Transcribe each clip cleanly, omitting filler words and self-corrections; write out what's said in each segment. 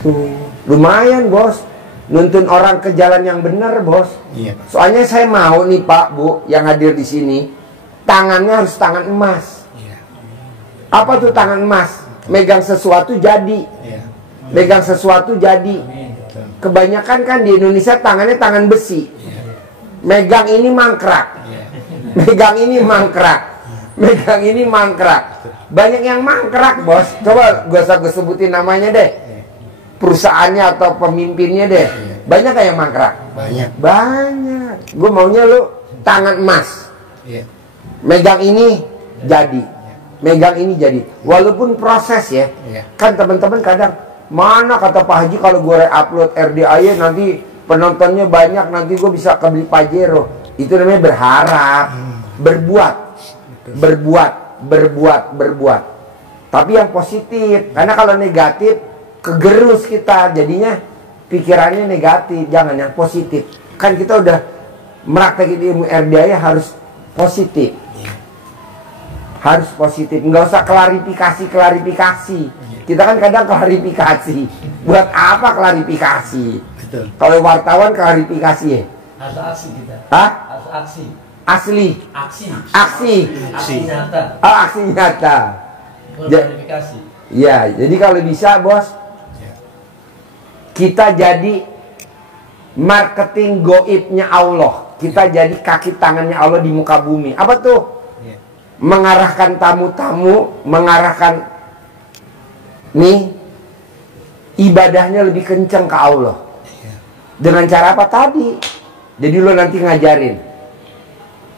Itu lumayan bos, nuntun orang ke jalan yang benar bos. Iya, Pak. Soalnya saya mau nih Pak Bu yang hadir di sini, tangannya harus tangan emas. Iya. Apa tuh tangan emas? Megang sesuatu jadi. Iya. Megang sesuatu jadi. Kebanyakan kan di Indonesia tangannya tangan besi. Megang ini mangkrak. Megang ini mangkrak. Megang ini mangkrak. Banyak yang mangkrak bos. Coba gue sebutin namanya deh. Perusahaannya atau pemimpinnya deh. Banyak gak yang mangkrak? Banyak. Banyak. Gue maunya lu tangan emas. Iya. Megang ini jadi. Megang ini jadi. Walaupun proses ya. Kan teman-teman kadang, mana kata Pak Haji kalau gue re-upload RDAY nanti penontonnya banyak, nanti gue bisa kebeli Pajero. Itu namanya berharap. Berbuat. Berbuat. Tapi yang positif. Karena kalau negatif, kegerus kita. Jadinya pikirannya negatif. Jangan yang positif. Kan kita udah meraktekin ilmu RDAY harus positif. Harus positif. Nggak usah klarifikasi. Kita kan kadang klarifikasi. Buat apa klarifikasi? Betul. Kalau wartawan klarifikasi ya? Harus aksi kita. Hah? Harus aksi. Asli. Aksi nyata. Oh, aksi nyata. Klarifikasi. Ya, jadi kalau bisa bos, kita jadi marketing goibnya Allah. Kita jadi kaki tangannya Allah di muka bumi. Apa tuh? Mengarahkan tamu-tamu, mengarahkan nih ibadahnya lebih kencang ke Allah. Dengan cara apa tadi? Jadi lo nanti ngajarin.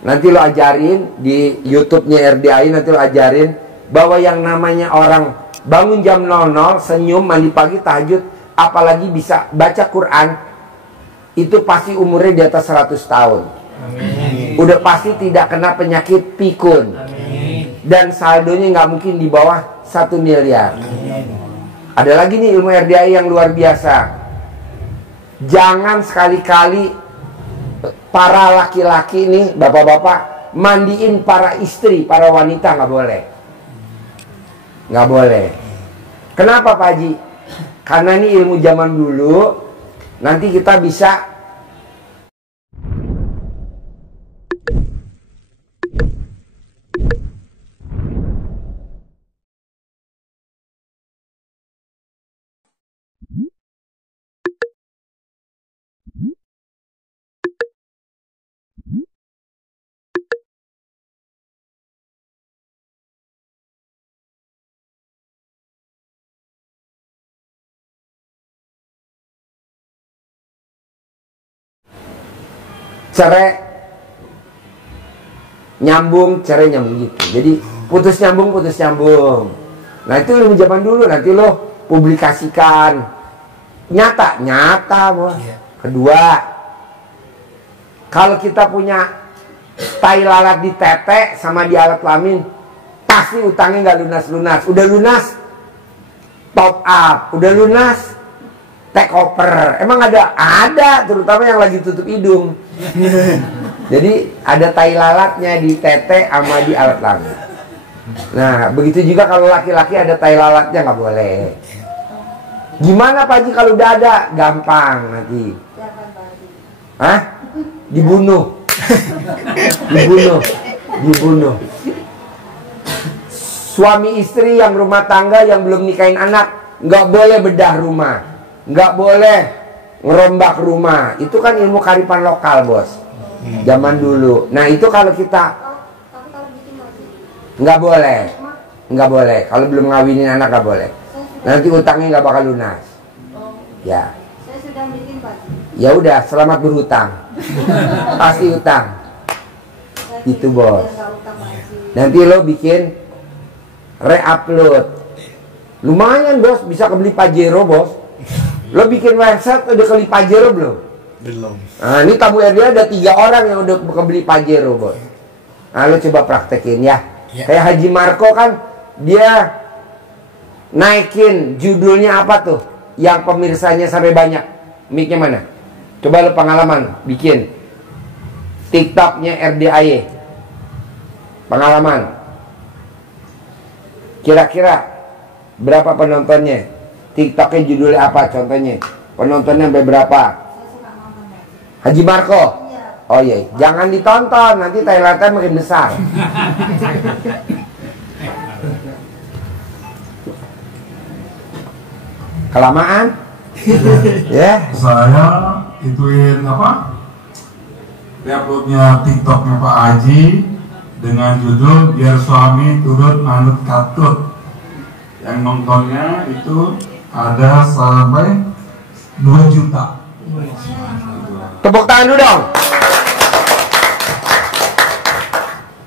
Nanti lo ajarin di YouTube-nya RDAY, nanti lo ajarin bahwa yang namanya orang bangun jam 00, senyum, mandi pagi, tahajud, apalagi bisa baca Quran, itu pasti umurnya di atas 100 tahun. Amin. Udah pasti tidak kena penyakit pikun. Amin. Dan saldonya nggak mungkin di bawah 1 miliar. Amin. Ada lagi nih ilmu RDAY yang luar biasa. Jangan sekali-kali para laki-laki nih, bapak-bapak, mandiin para istri, para wanita, nggak boleh. Nggak boleh. Kenapa Pak Haji? Karena ini ilmu zaman dulu. Nanti kita bisa cerai nyambung gitu. Jadi putus nyambung. Nah itu ilmu zaman dulu. Nanti lo publikasikan nyata bos. Kedua, kalau kita punya tai lalat di tete sama di alat kelamin, pasti utangnya nggak lunas. Udah lunas, top up. Udah lunas, take over. Emang ada, terutama yang lagi tutup hidung. Jadi ada tai lalatnya di tete sama di alat kelamin. Nah begitu juga kalau laki-laki ada tai lalatnya, nggak boleh. Gimana Pak Haji kalau udah ada? Gampang nanti. Hah? Dibunuh. Suami istri yang rumah tangga yang belum nikahin anak nggak boleh bedah rumah, nggak boleh ngerombak rumah. Itu kan ilmu kearifan lokal bos, zaman dulu. Nah itu kalau kita nggak boleh, kalau belum ngawinin anak nggak boleh. Nanti utangnya nggak bakal lunas. Ya. Saya sudah bikin Pak. Ya udah, selamat berhutang. Pasti utang. Itu bos. Nanti lo bikin re-upload. Lumayan bos, bisa kebeli Pajero bos. Lo bikin website udah kebeli Pajero belum? Belum. Nah ini tamu RDAY ada 3 orang yang udah kebeli Pajero bos. Nah lo coba praktekin ya. Kayak Haji Marco kan, dia naikin judulnya apa tuh yang pemirsanya sampai banyak? Mic-nya mana? Coba lu pengalaman bikin TikToknya RDAY, pengalaman. Kira-kira berapa penontonnya? TikToknya judulnya apa contohnya? Penontonnya sampai berapa? Haji Marco? Oh iya, jangan ditonton, nanti Thailandnya makin besar. Kelamaan? Ya. Saya ituin apa? Uploadnya TikToknya Pak Haji dengan judul Biar Suami Turut Manut Katut. Yang nontonnya itu ada sampai 2 juta. Tepuk tangan dulu dong.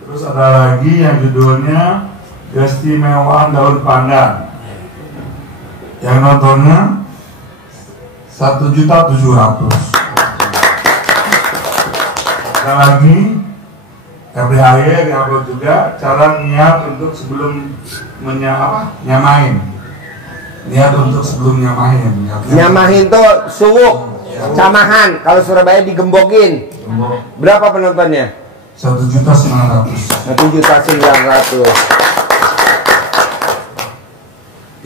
Terus ada lagi yang judulnya Keistimewaan Daun Pandan. Yang nontonnya 1.700.000. Ada lagi RDAY yang upload juga cara niat untuk sebelum nyamain. Niat untuk sebelum nyamain. Nyamahin tuh suwuk, camahan. Kalau Surabaya digembokin. Berapa penontonnya? 1.900.000. 1.900.000.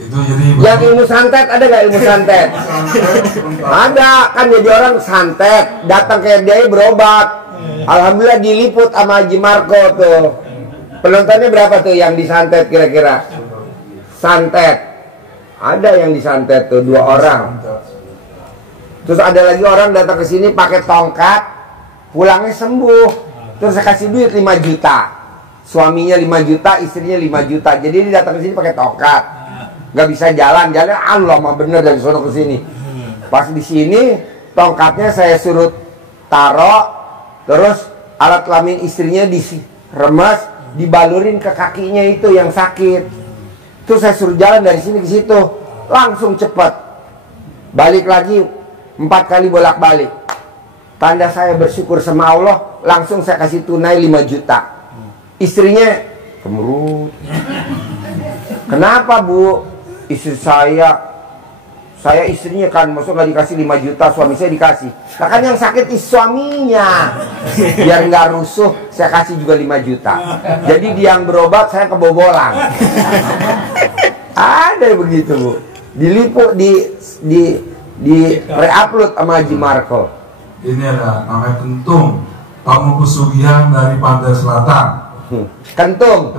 Itu jadi Yang ilmu santet ada gak ilmu santet? Ada, kan jadi orang santet, datang ke RDAY berobat. Alhamdulillah diliput sama Haji Marco tuh. Penontonnya berapa tuh yang disantet kira-kira? Santet. Ada yang disantet tuh 2 orang. Terus ada lagi orang datang ke sini pakai tongkat, pulangnya sembuh. Terus saya kasih duit 5 juta. Suaminya 5 juta, istrinya 5 juta. Jadi dia datang ke sini pakai tongkat. Gak bisa jalan lama bener dari sono ke sini. Pas di sini tongkatnya saya suruh taruh, terus alat kelamin istrinya diremes, dibalurin ke kakinya itu yang sakit. Terus saya suruh jalan dari sini ke situ, langsung cepet. Balik lagi 4 kali bolak-balik. Tanda saya bersyukur sama Allah, langsung saya kasih tunai 5 juta. Istrinya kemerut. Kenapa Bu? Istri saya istrinya kan, maksudnya nggak dikasih 5 juta, suami saya dikasih. Nah kan yang sakit suaminya. Biar nggak rusuh, saya kasih juga 5 juta. Jadi dia yang berobat, saya kebobolan. Ada begitu Bu. Diliput, di re-upload sama Haji Marco. Ini ada namanya kentung, tamu pesugihan dari pantai selatan. Kentung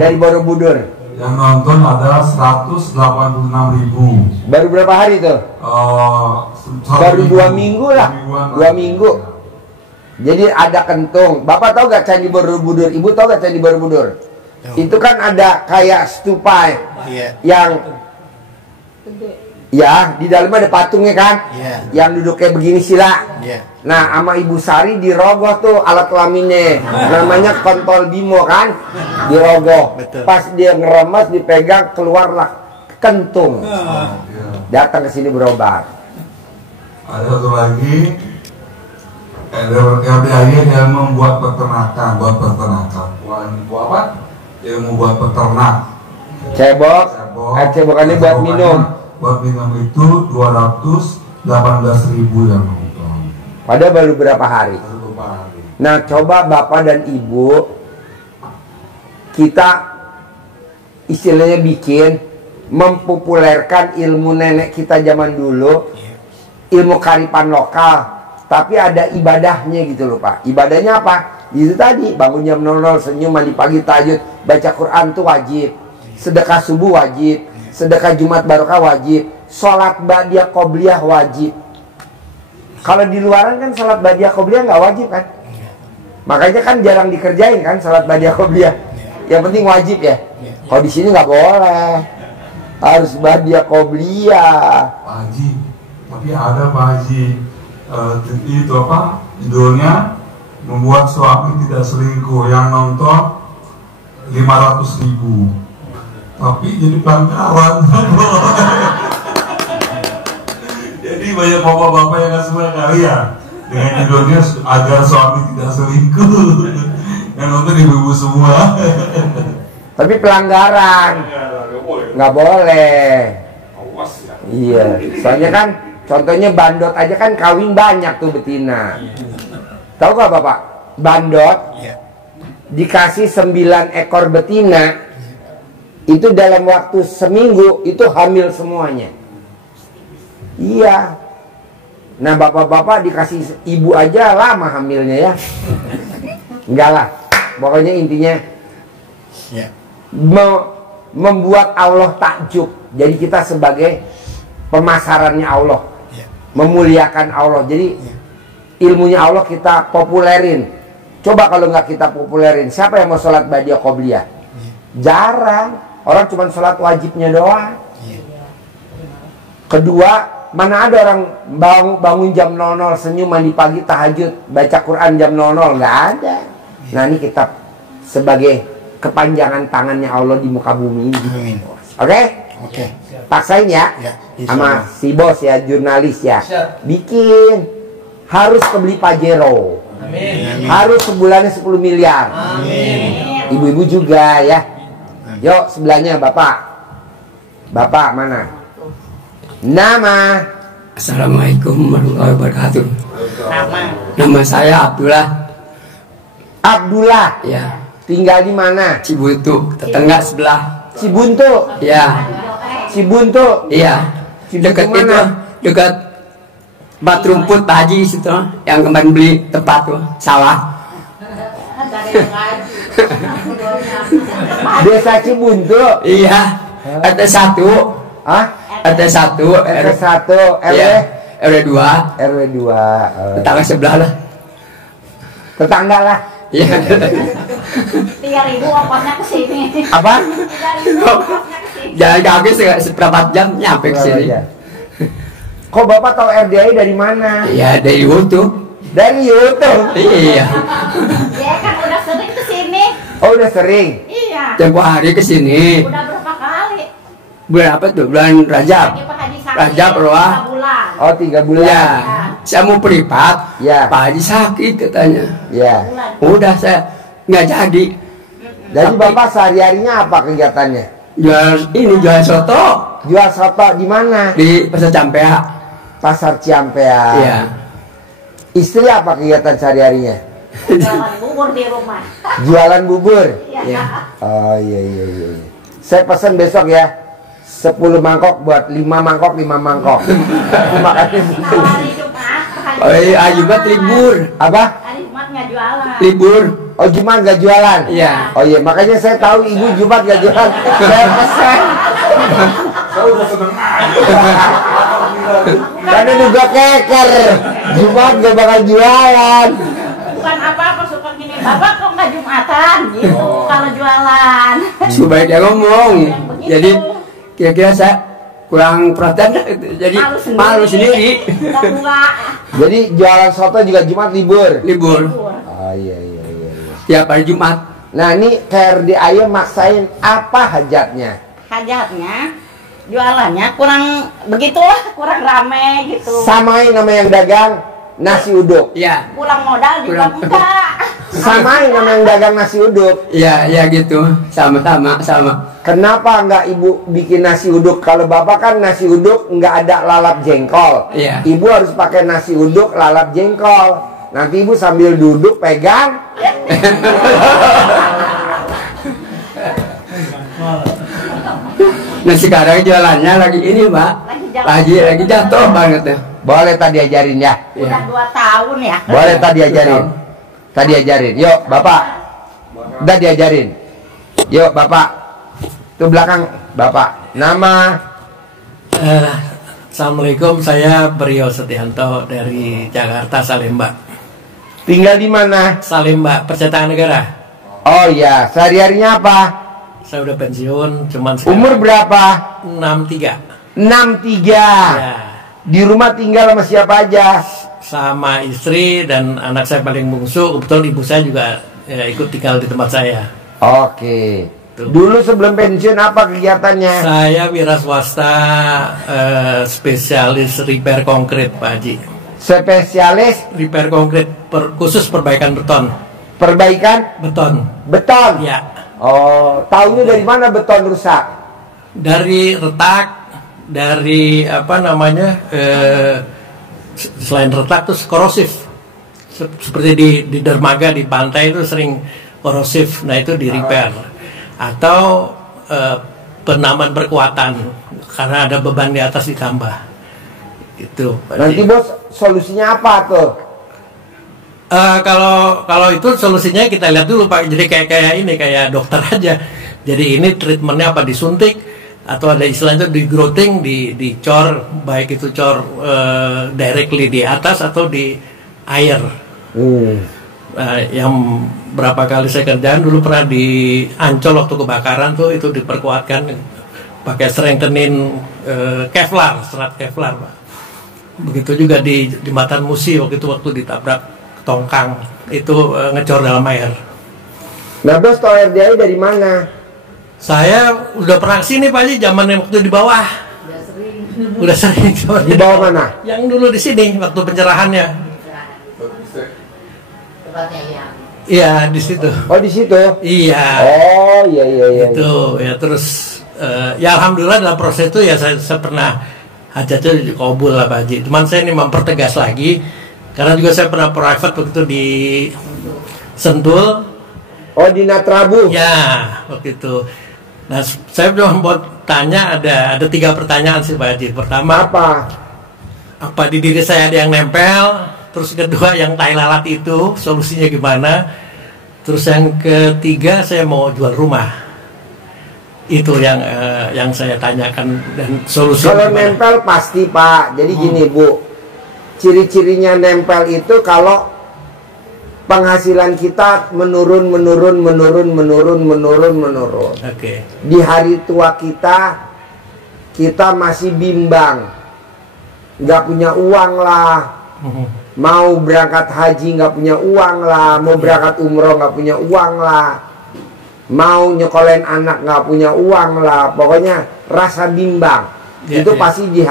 dari Borobudur. Yang nonton ada 186.000. Baru berapa hari tuh? Baru 2 minggu lah. 2 minggu. Jadi ada kentung. Bapak tahu gak Candi Borobudur? Ibu tahu gak Candi Borobudur? Itu kan ada kayak stupa yang ya di dalamnya ada patungnya kan, yang duduk kayak begini sila. Nah sama Ibu Sari dirogoh tuh alat kelaminnya, namanya kontol bimo kan, dirogoh. Pas dia ngeremes dipegang keluarlah kentung. Datang ke sini berobat. Ada satu lagi RDAY yang membuat peternakan, buat apa? Yang membuat peternak. Cebok, cebokannya buat minum. Buat minum itu 218.000 yang nonton. Padahal baru berapa hari. Nah coba Bapak dan Ibu, kita istilahnya bikin, mempopulerkan ilmu nenek kita zaman dulu, ilmu kearifan lokal, tapi ada ibadahnya gitu loh Pak. Ibadahnya apa? Itu tadi, bangun jam 00, senyum, mandi pagi, tahajud, baca Quran tuh wajib, sedekah subuh wajib, sedekah Jumat Barokah wajib, sholat badiah qobliyah wajib. Kalau di luaran kan sholat badiah qobliyah nggak wajib kan? Makanya kan jarang dikerjain kan sholat badiah qobliyah. Yang penting wajib ya. Kalau di sini nggak boleh, harus badiah qobliyah. Pak Haji, tapi ada Pak Haji itu apa? Judulnya membuat suami tidak selingkuh, yang nonton 500.000. Tapi jadi pelanggaran. Jadi banyak bapak-bapak yang gak suka kali ya dengan judulnya agar suami tidak selingkuh. Yang nonton ibu-ibu semua. Tapi pelanggaran. nggak boleh. Awas ya. Iya, soalnya kan contohnya bandot aja kan kawin banyak tuh betina. Tahu gak Bapak? Bandot dikasih 9 ekor betina, itu dalam waktu seminggu itu hamil semuanya. Iya. Nah bapak-bapak dikasih ibu aja lama hamilnya ya. Enggak lah. Pokoknya intinya membuat Allah takjub. Jadi kita sebagai pemasarannya Allah, memuliakan Allah. Jadi ilmunya Allah kita populerin. Coba kalau nggak kita populerin, siapa yang mau sholat ba'diyah qobliyah? Jarang. Orang cuma sholat wajibnya doang. Kedua, mana ada orang bangun jam 00, senyum, mandi pagi, tahajud, baca Quran jam 00, nggak ada. Nah ini kita sebagai kepanjangan tangannya Allah di muka bumi ini. Oke? Paksain ya, sama si bos ya, jurnalis ya. Bikin, harus kebeli Pajero. Amin. Harus sebulannya 10 miliar. Amin. Ibu-ibu juga ya. Yuk sebelahnya Bapak. Bapak mana? Nama. Assalamualaikum warahmatullahi wabarakatuh. Nama saya Abdullah. Abdullah. Ya. Tinggal di mana? Cibuntu, tetangga sebelah. Cibuntu. Ya. Cibuntu. Iya. Dekat Cibuntu itu, mana? dekat Bat Rumput Pak Haji situ, yang kemarin beli tempat tuh, sawah. Desa Cibuntu. Iya. RT 1. Ah? RT 1, RT 1, RW Iya. RW 2. RW 2. Tetangga sebelah lah. Tetangga lah. Iya. 3.000 ongkosnya ke sini. Apa? 3.000 ongkosnya ke sini. Jalan kaki seperempat jam nyampe ke sini. Kok Bapak tahu RDI dari mana? Iya, dari YouTube. Dari YouTube. Iya. Dia kan udah sering ke sini. Oh udah sering. Iya. Tempo hari ke sini. Udah berapa kali? Bulan apa tuh? Bulan Rajab. Lagi Pak Haji sakit. Rajab, Roah. 3 bulan. Oh 3 bulan. Ya, saya mau privat. Ya. Pak Haji sakit katanya. Ya. Udah saya nggak jadi. Jadi Tapi Bapak sehari-harinya apa kegiatannya? jual soto Jual soto di mana? di Pasar Campea. Pasar Ciampea. Iya. Istri apa kegiatan sehari-harinya? Jualan bubur di rumah. Jualan bubur. Iya. Iya. Oh iya. Saya pesan besok ya. 10 mangkok buat 5 mangkok 5 mangkok. Makanya Kalau hari Jumat, Pak Haji. Oh iya, Jumat libur. apa? Hari Jumat nggak jualan. Libur. Oh Jumat gak jualan? Iya. Oh iya, makanya saya tahu ibu Jumat gak jualan. Saya pesan. Saya udah seneng aja. Karena juga keker. Jumat gak bakal jualan. Bukan apa-apa, suka gini. Bapak kok nggak Jumatan gitu kalau jualan. Sebaiknya ngomong. Yang begitu. Jadi kira-kira saya kurang perhatian. Jadi malu sendiri. Udah tua. Jadi jualan soto juga Jumat libur. Libur. Oh iya. Tiap hari Jumat. Nah ini KRD Ayo maksain apa hajatnya? Hajatnya jualannya kurang begitulah, kurang rame gitu. Samain nama yang dagang nasi uduk. Iya. Kurang modal juga Kurang. enggak. Samain nama yang dagang nasi uduk. Iya, ya gitu. Sama. Kenapa nggak ibu bikin nasi uduk? Kalau bapak kan nasi uduk nggak ada lalap jengkol. Iya. Ibu harus pakai nasi uduk lalap jengkol. Nanti ibu sambil duduk pegang. Nah sekarang jualannya lagi ini Pak. Lagi jatuh banget ya. Boleh tadi ajarin ya. Udah 2 tahun ya. Boleh tadi ajarin. Tadi ajarin. Yuk bapak. Udah diajarin. Yuk bapak. Tuh belakang bapak. Nama. Assalamualaikum, saya Brio Setianto dari Jakarta, Salemba. Tinggal di mana? Salemba, Percetakan Negara. Oh iya. Sehari-harinya apa? Saya udah pensiun, cuman sekarang Umur berapa? 63. 63. Ya, Di rumah tinggal sama siapa aja? sama istri dan anak saya paling bungsu. Kebetulan ibu saya juga ikut tinggal di tempat saya. Oke. Tuh. Dulu sebelum pensiun apa kegiatannya? Saya wira swasta, spesialis repair konkrit, Pak Haji. Spesialis Repair konkrit, khusus perbaikan beton. perbaikan Beton. beton. Ya, Oh, tahunya dari mana beton rusak? Dari retak, dari apa namanya, selain retak terus korosif. Seperti di dermaga di pantai itu sering korosif, nah itu di repair. Atau penambahan berkuatan karena ada beban di atas ditambah. Itu. Nanti bos solusinya apa tuh? Kalau itu solusinya kita lihat dulu Pak. Jadi kayak dokter aja. Jadi ini treatmentnya apa, disuntik atau ada istilahnya di growting, dicor, baik itu cor directly di atas atau di air. Yang berapa kali saya kerjaan dulu pernah di Ancol waktu kebakaran tuh, itu diperkuatkan pakai strengthening Kevlar, serat Kevlar Pak. Begitu juga di Jembatan Musi waktu ditabrak tongkang itu ngecor dalam air. Nah bos, tau RDI dari mana? Saya udah pernah kesini Pak Haji, zaman waktu di bawah. Udah sering. Di bawah mana? Yang dulu di sini waktu pencerahannya. Iya di situ. Oh di situ? Iya. Oh iya. Itu ya terus ya alhamdulillah dalam proses itu ya saya pernah hajatnya kabul lah Pak Haji. Cuman saya ini mempertegas lagi karena juga saya pernah private begitu di Sentul. Oh di Natrabu? Ya waktu itu. Nah, saya cuma mau tanya, ada 3 pertanyaan sih Pak Haji. Pertama, apa di diri saya ada yang nempel? Terus kedua, yang tai lalat itu solusinya gimana? Terus yang ketiga, saya mau jual rumah. Itu yang saya tanyakan dan solusinya. Kalau nempel pasti Pak. Jadi gini Bu, ciri-cirinya nempel itu kalau penghasilan kita menurun. Oke. Di hari tua kita masih bimbang, nggak punya uang lah, mau berangkat haji nggak punya uang lah, mau berangkat umroh nggak punya uang lah, mau nyekolahin anak nggak punya uang lah, pokoknya rasa bimbang. Itu pasti di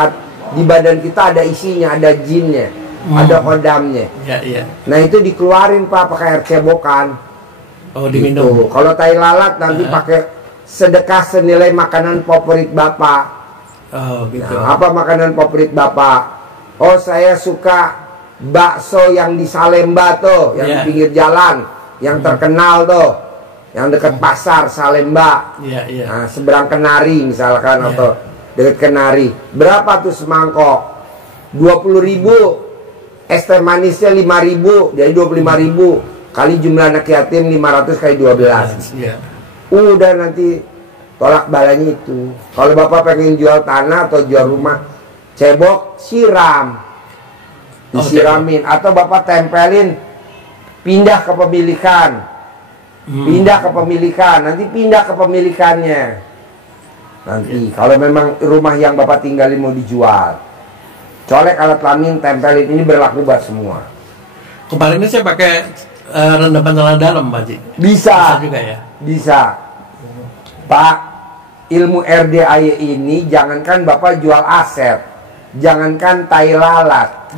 badan kita ada isinya, ada jinnya, ada kodamnya. Nah itu dikeluarin Pak pakai air cebokan. Oh diminum. Gitu. Kalau tai lalat nanti pakai sedekah senilai makanan favorit Bapak. Oh gitu. Nah, apa makanan favorit Bapak? Oh saya suka bakso yang di Salemba tuh, yang di pinggir jalan, yang terkenal tuh, yang dekat pasar Salemba. Nah, seberang Kenari misalkan atau dekat Kenari. Berapa tuh semangkok? 20.000. Es teh manisnya 5.000, jadi 25.000. Kali jumlah anak yatim 500 kali 12. Udah nanti tolak balanya itu. Kalau Bapak pengen jual tanah atau jual rumah, cebok siram, disiramin, atau Bapak tempelin, pindah ke pemilikan, nanti pindah ke pemilikannya. Nanti kalau memang rumah yang Bapak tinggalin mau dijual, colek alat kelamin, tempelin, ini berlaku buat semua. Kemarin ini saya pakai rendaman celana dalam Pak Haji. Bisa juga ya? Bisa Pak. Ilmu RDAY ini jangankan Bapak jual aset, jangankan tai lalat,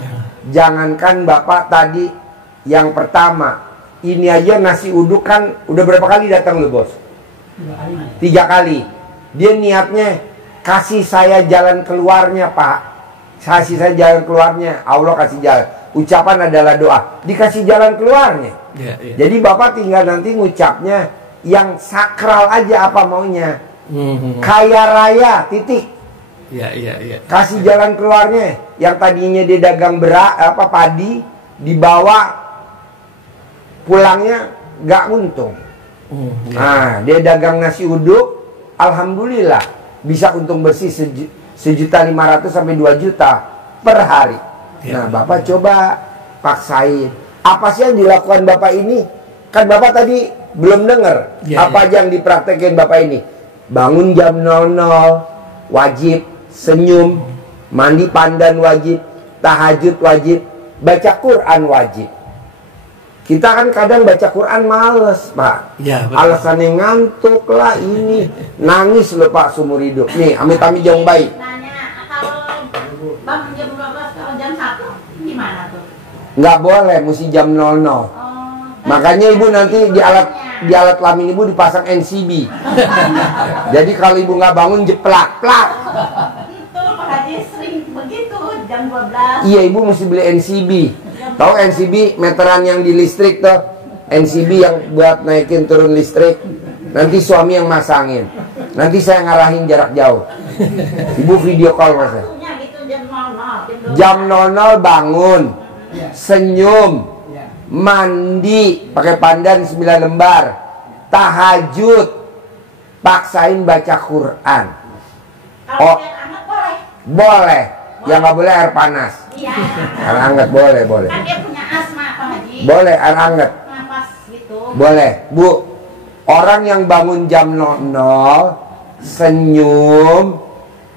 jangankan Bapak tadi yang pertama, ini aja nasi uduk kan udah berapa kali datang lu bos? 3 kali. Dia niatnya kasih saya jalan keluarnya Pak, kasih saya jalan keluarnya, Allah kasih jalan. Ucapan adalah doa, dikasih jalan keluarnya. Jadi Bapak tinggal nanti ngucapnya yang sakral aja apa maunya. Kaya raya titik. Kasih jalan keluarnya. Yang tadinya dia dagang padi, dibawa pulangnya gak untung. Nah, dia dagang nasi uduk, alhamdulillah bisa untung bersih 1.500.000 sampai 2 juta per hari. Nah, Bapak coba paksain. Apa sih yang dilakukan Bapak ini? Kan Bapak tadi belum dengar apa aja yang dipraktekin Bapak ini. Bangun jam 00 wajib, senyum, mandi pandan wajib, tahajud wajib, baca Quran wajib. Kita kan kadang baca Quran males Pak, alasannya ngantuk lah, ini nangis loh Pak seumur hidup. Nih amit-amit jauh baik. Nanya, kalau bangun jam 12, kalau jam 1 gimana tuh? Nggak boleh, mesti jam 00. Makanya Ibu nanti di alat di alat kelamin ibu dipasang NCB. Jadi kalau ibu nggak bangun jeplak, plak. Itu Pak Haji sering begitu jam 12. Iya, ibu mesti beli NCB. Tahu NCB meteran yang di listrik tuh? NCB yang buat naikin turun listrik. Nanti suami yang masangin. Nanti saya ngarahin jarak jauh. Ibu video call mas. Waktunya gitu jam 00. Jam 00 bangun, senyum, mandi, pakai pandan 9 lembar, tahajud, paksain baca Quran. Kalau air hangat boleh. Boleh, yang nggak boleh air panas. Iya. Air hangat boleh, boleh. Kan dia punya asma Pak Haji. Boleh air hangat. Napas gitu. Boleh, Bu. Orang yang bangun jam 00, senyum,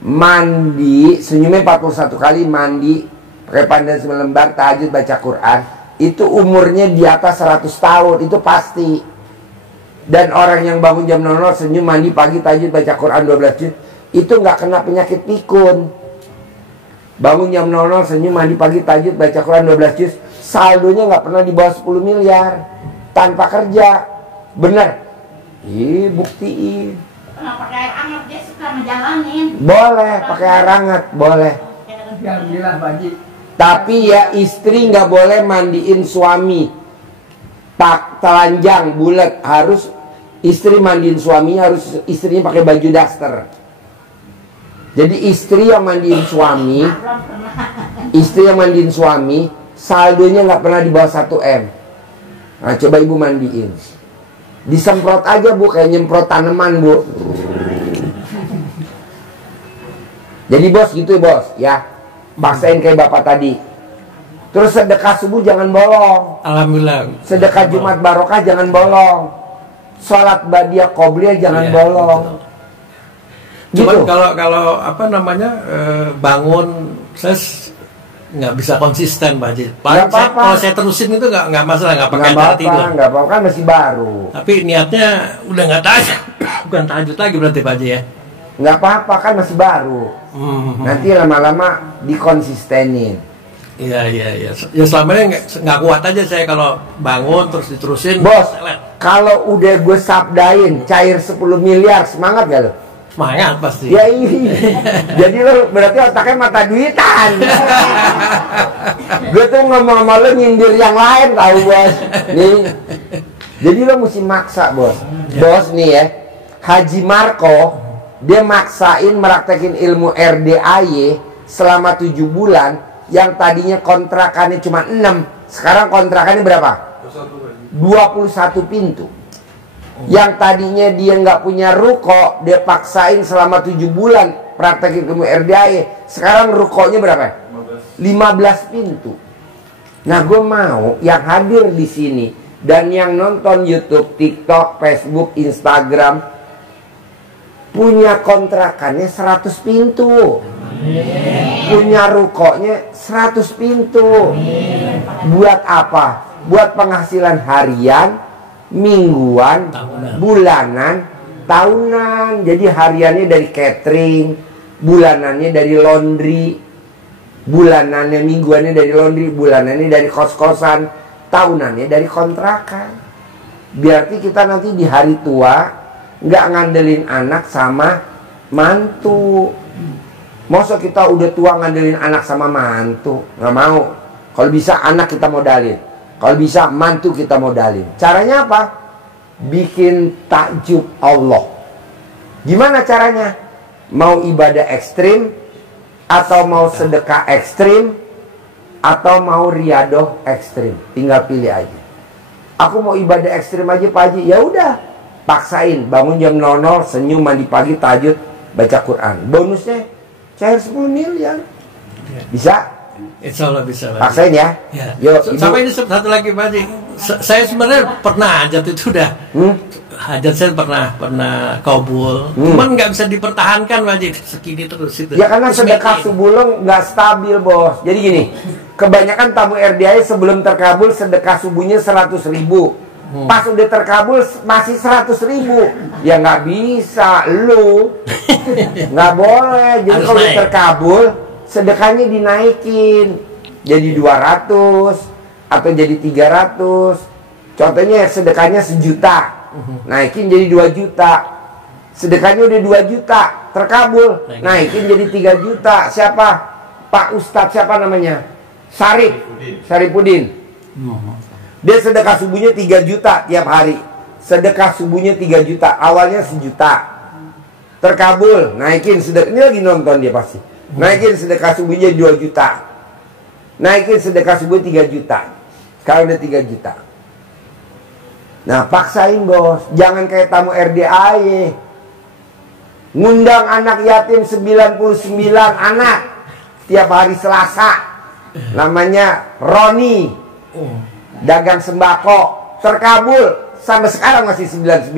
mandi, senyumnya 41 kali, mandi, pakai pandan 9 lembar, tahajud, baca Quran, itu umurnya di atas 100 tahun, itu pasti. Dan orang yang bangun jam 00, senyum, mandi, pagi, tahajud, baca Quran 12 juz, itu nggak kena penyakit pikun. Bangun jam 00, senyum, mandi, pagi, tahajud, baca Quran 12 juz, saldonya nggak pernah di bawah 10 miliar tanpa kerja. Bener? Ih, buktiin. Nah, pakai air hangat dia suka ngejalanin. Boleh pakai air hangat, boleh. Alhamdulillah Pak Haji. Tapi ya istri nggak boleh mandiin suami. Tak telanjang bulat, harus istri mandiin suami, harus istrinya pakai baju daster. Jadi istri yang mandiin suami, istri yang mandiin suami, saldonya nggak pernah di bawah 1 M. Nah, coba ibu mandiin. Disemprot aja Bu, kayak nyemprot tanaman Bu. Jadi bos gitu bos ya, paksain kayak bapak tadi. Terus sedekah subuh jangan bolong. Alhamdulillah. Sedekah Jumat barokah jangan bolong. Sholat badiah qobliyah jangan Iya, bolong. Cuman Gitu. kalau apa namanya bangun saya nggak bisa konsisten Pak Haji. Nggak apa-apa. Kalau saya terusin itu nggak masalah, nggak pakai Nggak cara apa-apa, tidur. nggak apa-apa, kan masih baru. Tapi niatnya udah nggak tahajud, bukan tahajud lagi berarti Pak Haji ya. Nggak apa-apa, kan masih baru. Nanti lama-lama dikonsistenin. Iya. Ya selama ini nggak kuat aja saya kalau bangun terus diterusin. Bos, selet. kalau udah gue sabdain cair 10 miliar, semangat gak lo? Semangat pasti. Ya iya. Jadi lo berarti otaknya mata duitan. Gue tuh ngomong sama lo nyindir yang lain tahu bos. Nih. Jadi lo mesti maksa bos. Bos nih ya, Haji Marco dia maksain meraktekin ilmu RDAY selama 7 bulan. Yang tadinya kontrakannya cuma 6, sekarang kontrakannya berapa? 21 pintu. Yang tadinya dia nggak punya ruko, dia paksain selama 7 bulan praktekin ilmu RDAY. Sekarang rukonya berapa? 15 pintu. Nah, gue mau yang hadir di sini dan yang nonton YouTube, TikTok, Facebook, Instagram punya kontrakannya 100 pintu. Punya rukonya 100 pintu. Buat apa? Buat penghasilan harian, mingguan, bulanan, tahunan. Jadi hariannya dari catering, bulanannya dari laundry, bulanannya mingguannya dari laundry, bulanannya dari kos-kosan, tahunannya dari kontrakan. Berarti kita nanti di hari tua nggak ngandelin anak sama mantu. Masa kita udah tua ngandelin anak sama mantu? Nggak mau. Kalau bisa anak kita modalin, kalau bisa mantu kita modalin. Caranya apa? Bikin takjub Allah. Gimana caranya? Mau ibadah ekstrim, atau mau sedekah ekstrim, atau mau riadoh ekstrim? Tinggal pilih aja. Aku mau ibadah ekstrim aja Pak Haji. Ya udah, paksain bangun jam 00, senyum, mandi pagi, tahajud, baca Quran. Bonusnya cair 10 miliar. Bisa? Insya Allah bisa. Pak Haji. Paksain ya. Yuk, Sama ini satu lagi Pak Haji. Saya sebenarnya pernah hajat itu udah. Hajat saya pernah kabul. Cuman nggak bisa dipertahankan Pak Haji. Segini terus itu. Ya karena sedekah subuh lo nggak stabil bos. Jadi gini, kebanyakan tamu RDAY sebelum terkabul sedekah subuhnya 100.000. Pas udah terkabul masih 100.000. Ya nggak bisa lu. Nggak boleh. Jadi Harus kalau naik. terkabul sedekahnya dinaikin jadi 200 atau jadi 300. Contohnya sedekahnya 1 juta, naikin jadi 2 juta. Sedekahnya udah 2 juta, terkabul, naikin jadi 3 juta. Siapa? Pak Ustadz siapa namanya? Saripudin. Dia sedekah subuhnya 3 juta tiap hari. Sedekah subuhnya 3 juta. Awalnya 1 juta. Terkabul, naikin sedekah. Ini lagi nonton dia pasti. Naikin sedekah subuhnya 2 juta. Naikin sedekah subuh 3 juta. Sekarang udah 3 juta. Nah, paksain bos. Jangan kayak tamu RDAY. Ngundang anak yatim 99 anak tiap hari Selasa. Namanya Roni. Dagang sembako. Terkabul. Sampai sekarang masih 99.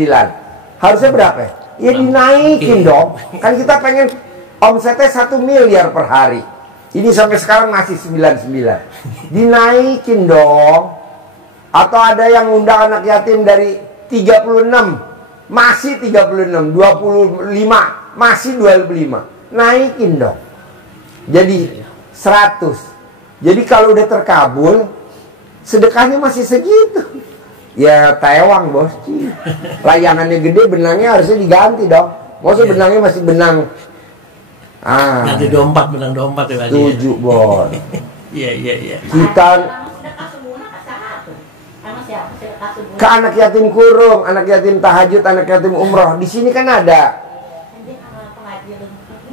Harusnya berapa ya? Ya dinaikin dong. Kan kita pengen omsetnya 1 miliar per hari. Ini sampai sekarang masih 99. Dinaikin dong. Atau ada yang ngundang anak yatim dari 36, masih 36, 25, masih 25. Naikin dong. Jadi 100. Jadi kalau udah terkabul, sedekahnya masih segitu. Ya tewang bos. Layangannya gede, benangnya harusnya diganti dong. Maksudnya benangnya masih benang. Nanti 24, benang 24 ya Pak. Setuju bos. Iya. Kita ke anak yatim kurung, anak yatim tahajud, anak yatim umroh. Di sini kan ada.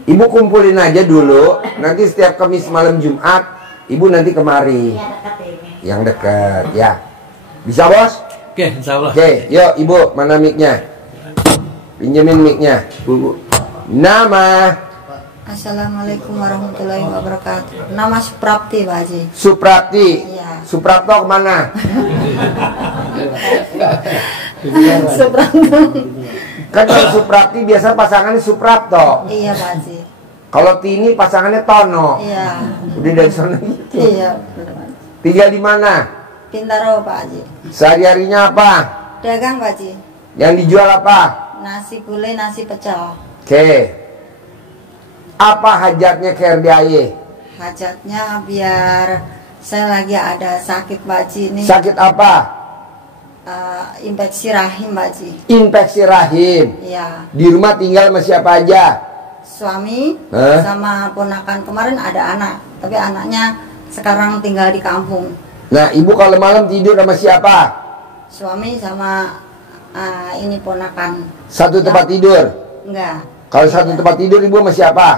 Ibu kumpulin aja dulu. Nanti setiap Kamis malam Jumat, ibu nanti kemari. Yang dekat, ya. Bisa bos? Oke, insya Allah. Oke, yuk ibu, mana mic-nya? Pinjemin mic-nya. Nama. Assalamualaikum warahmatullahi wabarakatuh. Nama Suprapti Pak Haji. Suprapti. Iya. Suprapto kemana? Suprapto. Kan kalau Suprapti biasa pasangannya Suprapto. Iya Pak Haji. Kalau Tini pasangannya Tono. Iya. Udah dari sana gitu. Iya. Tinggal di mana? Pintaro Pak Haji. Sehari-harinya apa? Dagang Pak Haji. Yang dijual apa? Nasi gulai, nasi pecel. Oke. Apa hajatnya ke RDAY? Hajatnya biar saya lagi ada sakit Pak Haji ini. Sakit apa? Infeksi rahim Pak Haji. Infeksi rahim. Iya. Di rumah tinggal sama siapa aja? Suami sama ponakan. Kemarin ada anak, tapi anaknya sekarang tinggal di kampung. Nah, ibu kalau malam tidur sama siapa? Suami sama ini ponakan. Satu tempat tidur? Enggak. Kalau satu tempat tidur ibu sama siapa?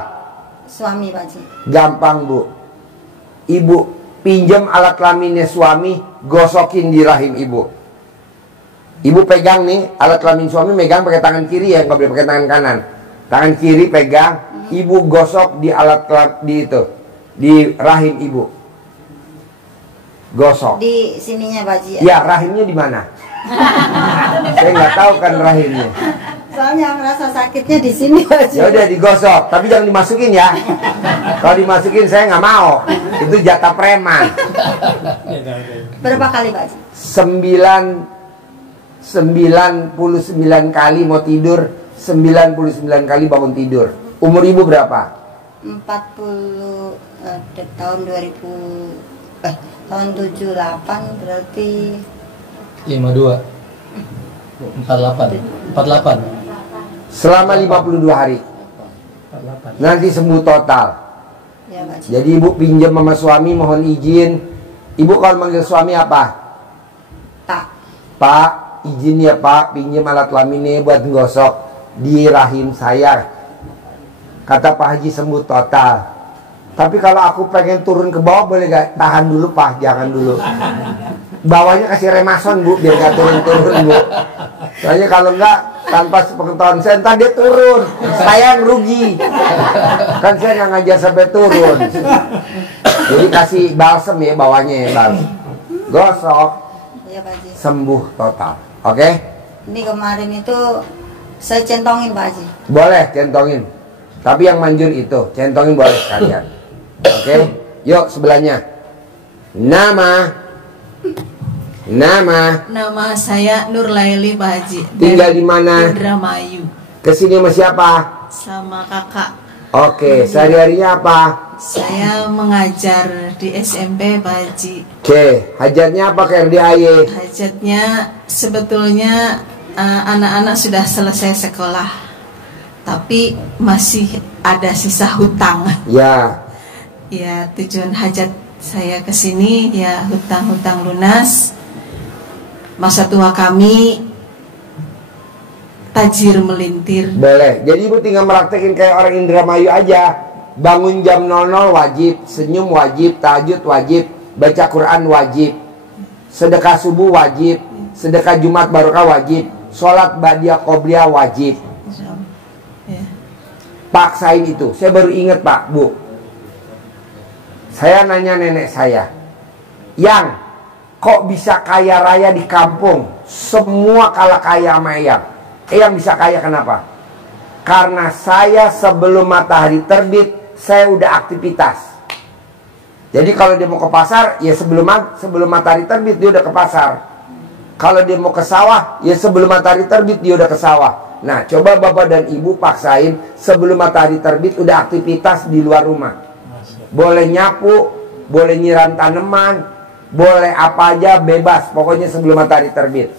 Suami Pak Haji. Gampang bu. Ibu pinjam alat kelaminnya suami, gosokin di rahim ibu. Ibu pegang nih alat kelamin suami, megang pakai tangan kiri ya, nggak boleh pakai tangan kanan. Tangan kiri pegang, ibu gosok di alat di rahim ibu. Gosok. Di sininya Pak Haji. Ya, rahimnya di mana? Saya nggak tahu kan rahimnya. Soalnya merasa sakitnya di sini Pak Haji. Ya udah digosok, tapi jangan dimasukin ya. Kalau dimasukin saya nggak mau. Itu jatah preman. Berapa kali Pak Haji? 99 kali mau tidur, 99 kali bangun tidur. Umur ibu berapa? 40 tahun 2000 tahun 78 berarti 52 48 Selama 52 hari. 48. Nanti sembuh total. ya Pak Haji. Jadi ibu pinjam sama suami, mohon izin. Ibu kalau manggil suami apa? Tak. Pak, izin ya Pak, pinjam alat kelaminnya buat ngosok di rahim saya. Kata Pak Haji sembuh total. Tapi kalau aku pengen turun ke bawah boleh gak? Tahan dulu Pak, jangan dulu. Bawahnya kasih remason Bu, biar gak turun-turun Bu. Soalnya kalau enggak, tanpa sepengetahuan saya, entar dia turun. Saya yang rugi. Kan saya nggak ngajar sampai turun. Jadi kasih balsem ya bawahnya ya, balsem. Gosok, Ya Pak Haji. sembuh total. Oke? Ini kemarin itu saya centongin Pak Haji. Boleh centongin. Tapi yang manjur itu, centongin boleh sekalian. Oke? Yuk sebelahnya. Nama Nama saya Nur Laili Pak Haji. tinggal di mana? Indramayu. Kesini sama siapa? Sama kakak. Oke, sehari-harinya apa? Saya mengajar di SMP Pak Haji. Oke, hajatnya apa ke RDAY? Hajatnya sebetulnya anak-anak sudah selesai sekolah, tapi masih ada sisa hutang. Ya. Ya, tujuan hajat saya ke sini ya hutang-hutang lunas. Masa tua kami tajir melintir. Boleh. Jadi ibu tinggal meraktekin kayak orang Indramayu aja. Bangun jam 00 wajib, senyum wajib, tahajud wajib, baca Quran wajib, sedekah subuh wajib, sedekah Jumat Barokah wajib, sholat ba'diyah qobliyah wajib. Ya. Paksain itu. Saya baru ingat Pak, Bu. Saya nanya nenek saya, yang kok bisa kaya raya di kampung, semua kalah kaya sama Eyang bisa kaya kenapa? Karena saya sebelum matahari terbit saya udah aktivitas. Jadi kalau dia mau ke pasar, ya sebelum matahari terbit dia udah ke pasar. Kalau dia mau ke sawah, ya sebelum matahari terbit dia udah ke sawah. Nah, coba bapak dan ibu paksain sebelum matahari terbit udah aktivitas di luar rumah. Boleh nyapu, boleh nyiram tanaman, boleh apa aja bebas. Pokoknya sebelum matahari terbit.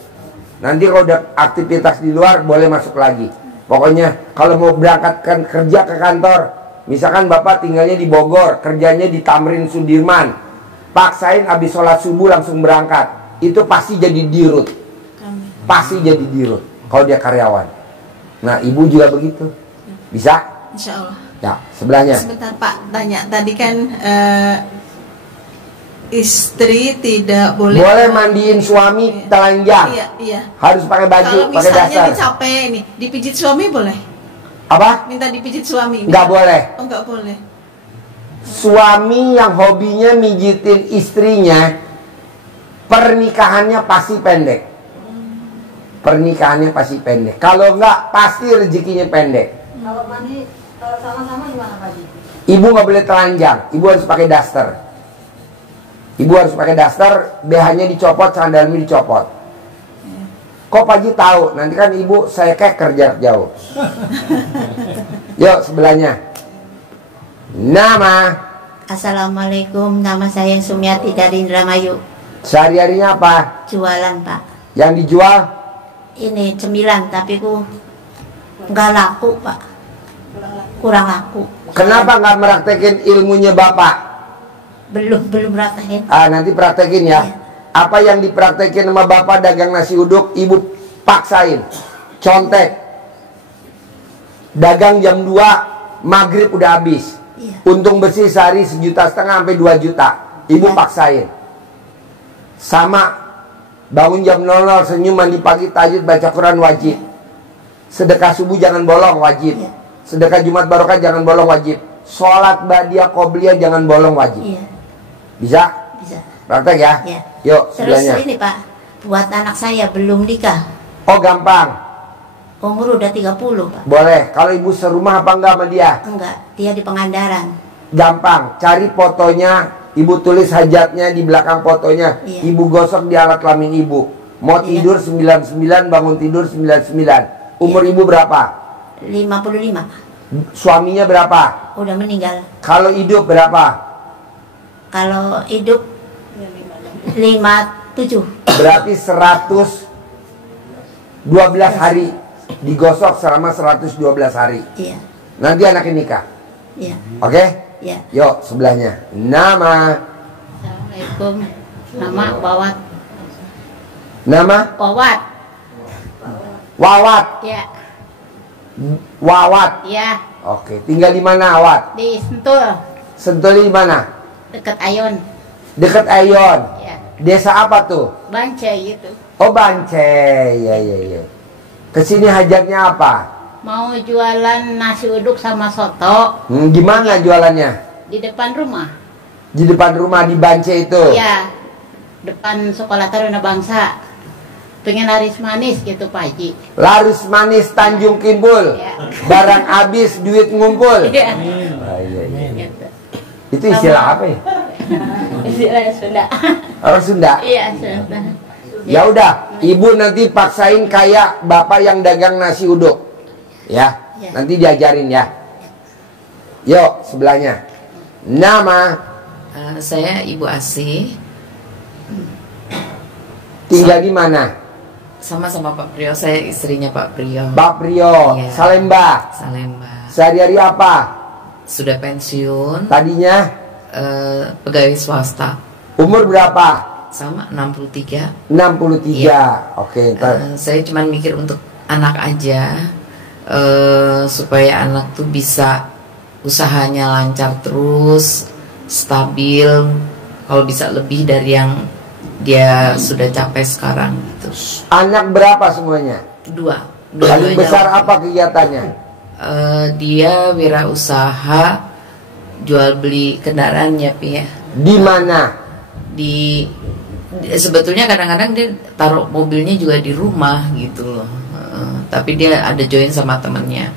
Nanti kalau udah aktivitas di luar boleh masuk lagi. Pokoknya kalau mau berangkat kerja ke kantor, misalkan bapak tinggalnya di Bogor, kerjanya di Tamrin Sudirman, paksain habis sholat subuh langsung berangkat. Itu pasti jadi dirut. Pasti jadi dirut kalau dia karyawan. Nah, ibu juga begitu. Bisa? Insya Allah. Ya, sebelahnya. Sebentar Pak, tanya tadi kan istri tidak boleh mandiin suami telanjang. Iya. Harus pakai baju, kalau pakai misalnya dasar. dia capek ini, dipijit suami boleh? Apa? Minta dipijit suami? Nggak boleh. Oh, nggak boleh. Suami yang hobinya mijitin istrinya, pernikahannya pasti pendek. Pernikahannya pasti pendek. Kalau nggak, pasti rezekinya pendek. Kalau mandi sama-sama gimana Pak Haji? Ibu nggak boleh telanjang, ibu harus pakai daster. Ibu harus pakai daster, BH-nya dicopot, sandalnya dicopot. Kok Pak Haji tahu? Nanti kan ibu saya kerja jauh. Yuk sebelahnya. Nama. Assalamualaikum, nama saya Sumiati dari Indramayu. Sehari-harinya apa? Jualan Pak. Yang dijual? Ini cemilan, tapi nggak laku Pak. Kurang laku. Kenapa nggak meraktekin ilmunya Bapak? Belum praktekin. Nanti praktekin ya. Apa yang dipraktekin sama Bapak dagang nasi uduk, ibu paksain. Contek. Dagang jam 2, maghrib udah habis. Iya. Untung bersih sehari 1,5 juta sampai 2 juta. Ibu paksain. Sama bangun jam 00, senyum, mandi pagi, tahajud, baca Quran wajib. Sedekah subuh jangan bolong wajib. Sedekah Jumat Barokah jangan bolong wajib. Sholat ba'diyah qobliyah jangan bolong wajib. Iya. Bisa? Bisa. Praktek ya? Iya. Yuk Terus sebelahnya. ini Pak, buat anak saya belum nikah. Oh gampang. Umur udah 30 Pak. Boleh. Kalau ibu serumah apa enggak sama dia? Enggak, dia di Pangandaran. Gampang. Cari fotonya, ibu tulis hajatnya di belakang fotonya. Iya. Ibu gosok di alat kelamin ibu. Mau tidur 99, bangun tidur 99. Umur ibu berapa? 55. Suaminya berapa? Udah meninggal. Kalau hidup berapa? Kalau hidup 57. Berarti 112 hari. Digosok selama 112 hari. Iya. Nanti anaknya nikah. Iya. Oke? Iya. Yuk sebelahnya. Nama. Assalamualaikum. Nama Wawat. Nama? Wawat. Wawat. Ya. Wawat. Ya. Oke. Tinggal di mana Wawat? Di Sentul. Sentul di mana? Dekat Ayon. Dekat Ayon. Ya. Desa apa tuh? Bancai gitu. Oh Bancai. Ya. Kesini hajatnya apa? Mau jualan nasi uduk sama soto. Gimana jualannya? Di depan rumah. Di depan rumah di Bancai itu? Iya. Depan Sekolah Taruna Bangsa. Pengen laris manis gitu Pak Haji. Laris manis Tanjung Kimpul. Ya. Barang habis duit ngumpul. Iya. Iya. Gitu. Itu istilah apa ya? Istilah Sunda. Orang Sunda? Iya, Sunda. Ya udah, ibu nanti paksain kayak bapak yang dagang nasi uduk. Ya, Ya. nanti diajarin ya. Yuk, sebelahnya. Nama. Saya Ibu Asih. Tinggal di mana? Sama Pak Priyo, saya istrinya Pak Priyo. Pak Priyo, Iya. Salemba. Salemba. Sehari-hari apa? Sudah pensiun. Tadinya? Pegawai swasta. Umur berapa? Sama 63. 63. Iya. Oke, saya cuma mikir untuk anak aja, supaya anak tuh bisa usahanya lancar terus, stabil, kalau bisa lebih dari yang dia sudah capai sekarang gitu. Anak berapa semuanya? Dua. Paling besar apa kegiatannya? Dia wirausaha jual beli kendaraan ya, Pi ya. Di mana? Sebetulnya kadang-kadang dia taruh mobilnya juga di rumah gitu loh. Tapi dia ada join sama temennya.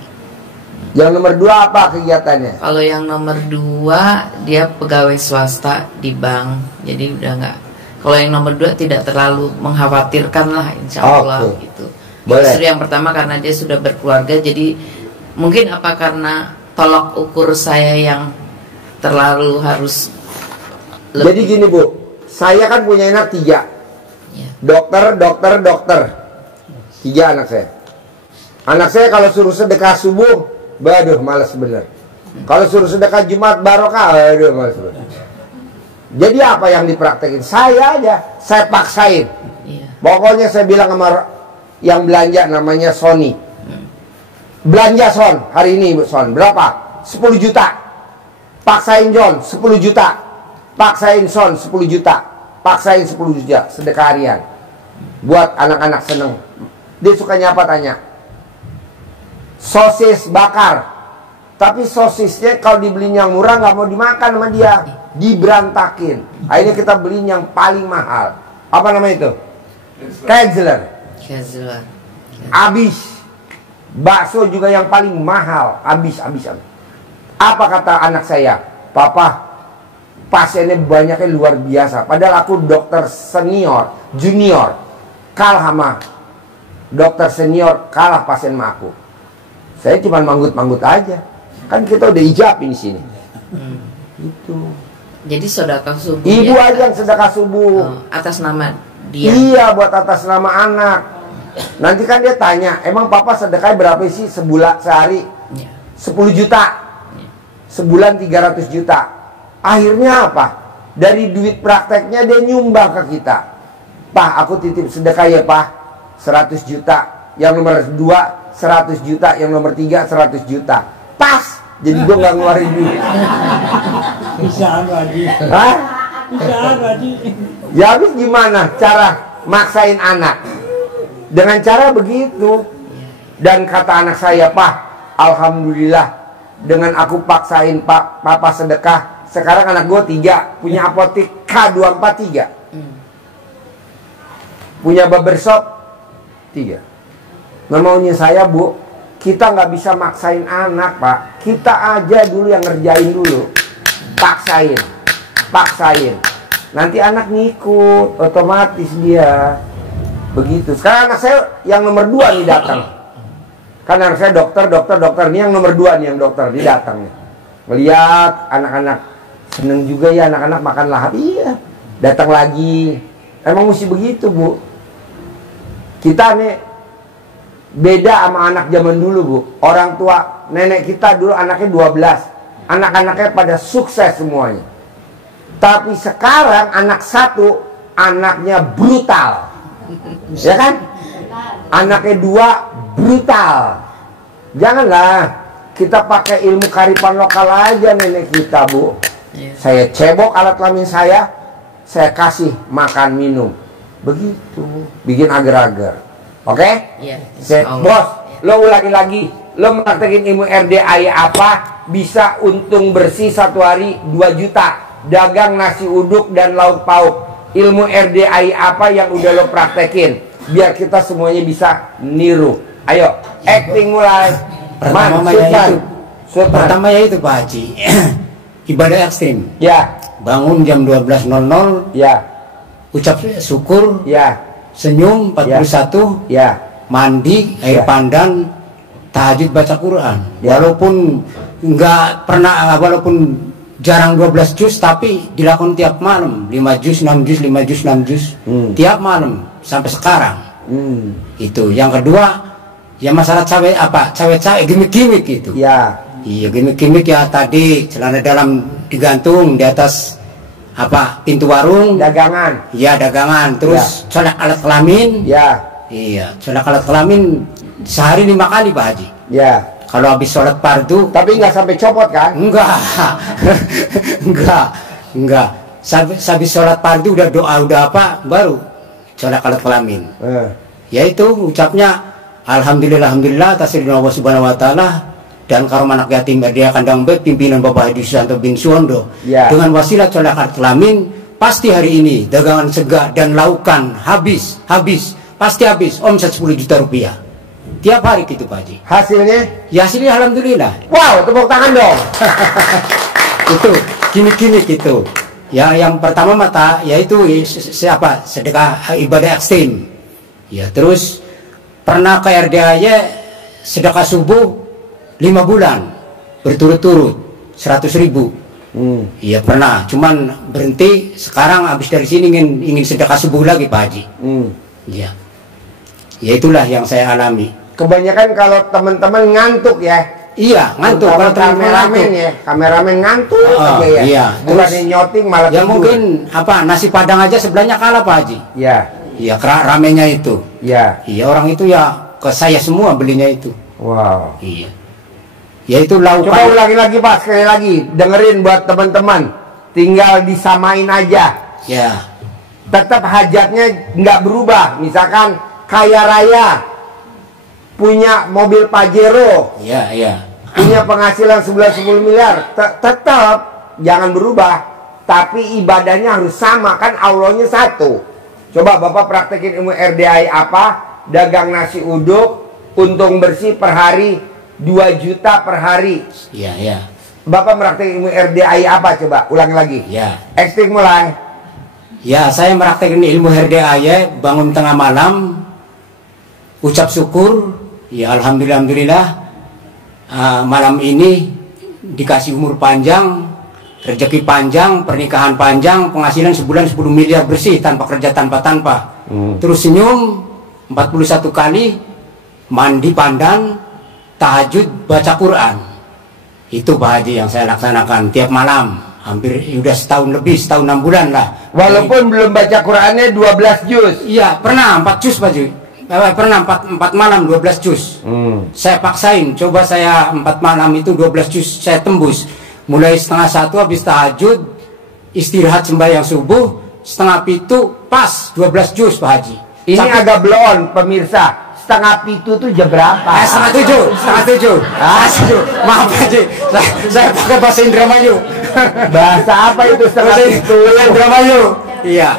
Yang nomor 2 apa kegiatannya? Kalau yang nomor 2 dia pegawai swasta di bank. Jadi udah nggak. Kalau yang nomor 2 tidak terlalu mengkhawatirkan lah, insya Allah gitu. Justru yang pertama karena dia sudah berkeluarga, jadi mungkin apa karena tolak ukur saya yang terlalu harus lebih. Jadi gini Bu, saya kan punya anak 3. Dokter. 3 anak saya. Anak saya kalau suruh sedekah subuh, waduh malas bener. Kalau suruh sedekah Jumat barokah, waduh malas bener. Jadi apa yang dipraktekin? Saya aja, saya paksain. Pokoknya saya bilang sama yang belanja, namanya Sony, belanja Son, hari ini Son, berapa? 10 juta. Paksain John, 10 juta. Paksain Son, 10 juta. Paksain 10 juta, sedekah harian. Buat anak-anak seneng. Dia sukanya apa tanya? Sosis bakar. Tapi sosisnya kalau dibelinya yang murah nggak mau dimakan sama dia, diberantakin. Akhirnya kita beli yang paling mahal. Apa namanya itu? Kezzler. Abis. Bakso juga yang paling mahal. Abis. Apa kata anak saya? Papa, pasiennya banyaknya luar biasa. Padahal aku dokter senior, junior, kalah sama dokter senior, kalah pasien sama aku. Saya cuma manggut-manggut aja. Kan kita udah ijabin di sini. Gitu. Jadi sedekah subuh. Ibu ya, aja yang sedekah subuh. Atas nama dia. Iya, buat atas nama anak. Nanti kan dia tanya, emang papa sedekah berapa sih sebulan sehari? 10 juta. Sebulan 300 juta. Akhirnya apa? Dari duit prakteknya dia nyumbang ke kita. Pak, aku titip sedekah ya Pak, 100 juta. Yang nomor 2 100 juta, yang nomor 3 100 juta. Pas. Jadi gue gak ngeluarin duit. Bisaan Haji. Hah? Bisaan Haji. Ya habis gimana cara maksain anak? Dengan cara begitu. Dan kata anak saya, Pak, alhamdulillah dengan aku paksain papa sedekah, sekarang anak gue 3 punya apotek K243, punya barbershop 3. Nah maunya saya Bu, kita nggak bisa maksain anak Pak, kita aja dulu yang ngerjain dulu, paksain, nanti anak ngikut, otomatis dia begitu. Sekarang anak saya yang nomor 2 nih datang, kan anak saya dokter, ini yang nomor 2 nih yang dokter, dia datang nih, melihat anak-anak seneng juga ya, anak-anak makan lahap, iya, datang lagi. Emang mesti begitu Bu, kita nih beda sama anak zaman dulu Bu. Orang tua nenek kita dulu anaknya 12, anak-anaknya pada sukses semuanya. Tapi sekarang anak 1 anaknya brutal, ya kan? Anaknya 2 brutal. Janganlah kita pakai ilmu kearifan lokal aja nenek kita Bu. Saya cebok alat kelamin saya kasih makan minum, begitu, bikin agar-agar. Oke? Iya. Bos, lo ulangi lagi. Lo mempraktekin ilmu RDAI apa? Bisa untung bersih 1 hari 2 juta. Dagang nasi uduk dan lauk pauk. Ilmu RDAI apa yang udah lo praktekin? Biar kita semuanya bisa niru. Ayo, acting mulai. Pertama ya itu Pak Haji. Ibadah ekstrim. Ya. Bangun jam 12.00. Ya. Ucap syukur. Ya. Senyum 41, ya. Mandi, air pandan, tahajud baca Quran. Ya. Walaupun walaupun jarang 12 juz, tapi dilakukan tiap malam, 5 juz, 6 juz, 5 juz, 6 juz, tiap malam sampai sekarang. Itu. Yang kedua, ya masalah cawe-cawe gimmick-gimmick gitu. Ya. Iya, gimmick-gimmick ya tadi celana dalam digantung di atas pintu warung, dagangan. Iya, dagangan. Terus colek alat kelamin. Ya. Iya, colek alat kelamin sehari 5 kali Pak Haji. Ya. Kalau habis sholat fardu. Tapi nggak sampai copot kan? Enggak. enggak. Habis sholat fardu udah doa udah baru colek alat kelamin. Yaitu ucapnya alhamdulillah atas ridho Allah Subhanahu wa taala dan karom anak yatim dia kandang bed pimpinan Bapak Hadi Susanto bin Suwondo. Dengan wasilah colek alat kelamin pasti hari ini dagangan sega dan laukan habis pasti habis omset 10 juta rupiah tiap hari gitu Pak Haji. Hasilnya? Ya hasilnya alhamdulillah. Wow, tepuk tangan dong. Itu gimmick itu. Ya yang pertama yaitu sedekah ibadah ekstrim. Ya terus pernah ke RDAY sedekah subuh 5 bulan berturut-turut 100.000. Iya pernah, cuman berhenti. Sekarang habis dari sini ingin sedekah subuh lagi Pak Haji. Iya. Ya itulah yang saya alami. Kebanyakan kalau teman-teman ngantuk ya. Iya, ngantuk. Kalau kameramen ya, kameramen ngantuk aja ya. Iya. Bukannya nyoting malah ya tidur. Mungkin nasi padang aja sebelahnya kalah Pak Haji. Iya. Iya, ramenya itu. Iya. Iya, orang itu ya ke saya semua belinya itu. Wow. Iya. Ya itu laukan. Coba ulangi lagi Pak, sekali lagi. Dengerin buat teman-teman. Tinggal disamain aja. Ya. Tetap hajatnya nggak berubah. Misalkan kaya raya, punya mobil Pajero. Iya. Punya penghasilan sebulan 10 miliar. Tetap jangan berubah. Tapi ibadahnya harus sama. Kan Allahnya satu. Coba Bapak praktekin ilmu RDAI apa? Dagang nasi uduk, untung bersih per hari 2 juta per hari. Iya. Bapak meraktekin ilmu RDAI apa? Coba ulang lagi. Ya. Ekstrik mulai. Ya, saya meraktekin ilmu RDAI bangun tengah malam, ucap syukur. Ya alhamdulillah. Malam ini dikasih umur panjang, rezeki panjang, pernikahan panjang, penghasilan sebulan 10 miliar bersih tanpa kerja tanpa. Terus senyum 41 kali, mandi pandan, tahajud, baca Quran. Itu Pak Haji yang saya laksanakan tiap malam. Hampir udah setahun lebih, setahun 6 bulan lah. Walaupun belum baca Qurannya 12 juz. Iya, pernah 4 juz Pak Haji. Pernah 4 malam 12 juz. Saya paksain, coba saya 4 malam itu 12 juz saya tembus. Mulai 12:30 habis tahajud, istirahat sembahyang subuh, 6:30 pas 12 juz Pak Haji. Ini agak blow-on pemirsa. 6:30 tuh jam berapa? 6:30. Maaf Haji, saya pakai bahasa Indramayu. Bahasa apa itu 6:30? Indramayu. Iya.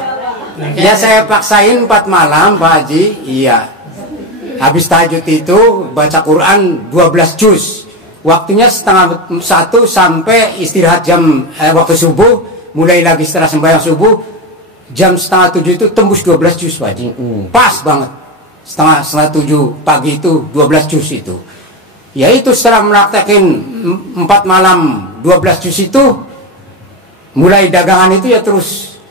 Ya saya paksain 4 malam Pak Haji. Iya. Habis tahajud itu baca Quran 12 juz. Waktunya 12:30 sampai istirahat jam waktu subuh. Mulai lagi setelah sembahyang subuh jam 6:30 itu tembus 12 juz Pak Haji. Pas banget. Setengah 7 pagi itu 12 juz itu. Ya itu setelah melaktekin 4 malam 12 juz itu, mulai dagangan itu ya terus.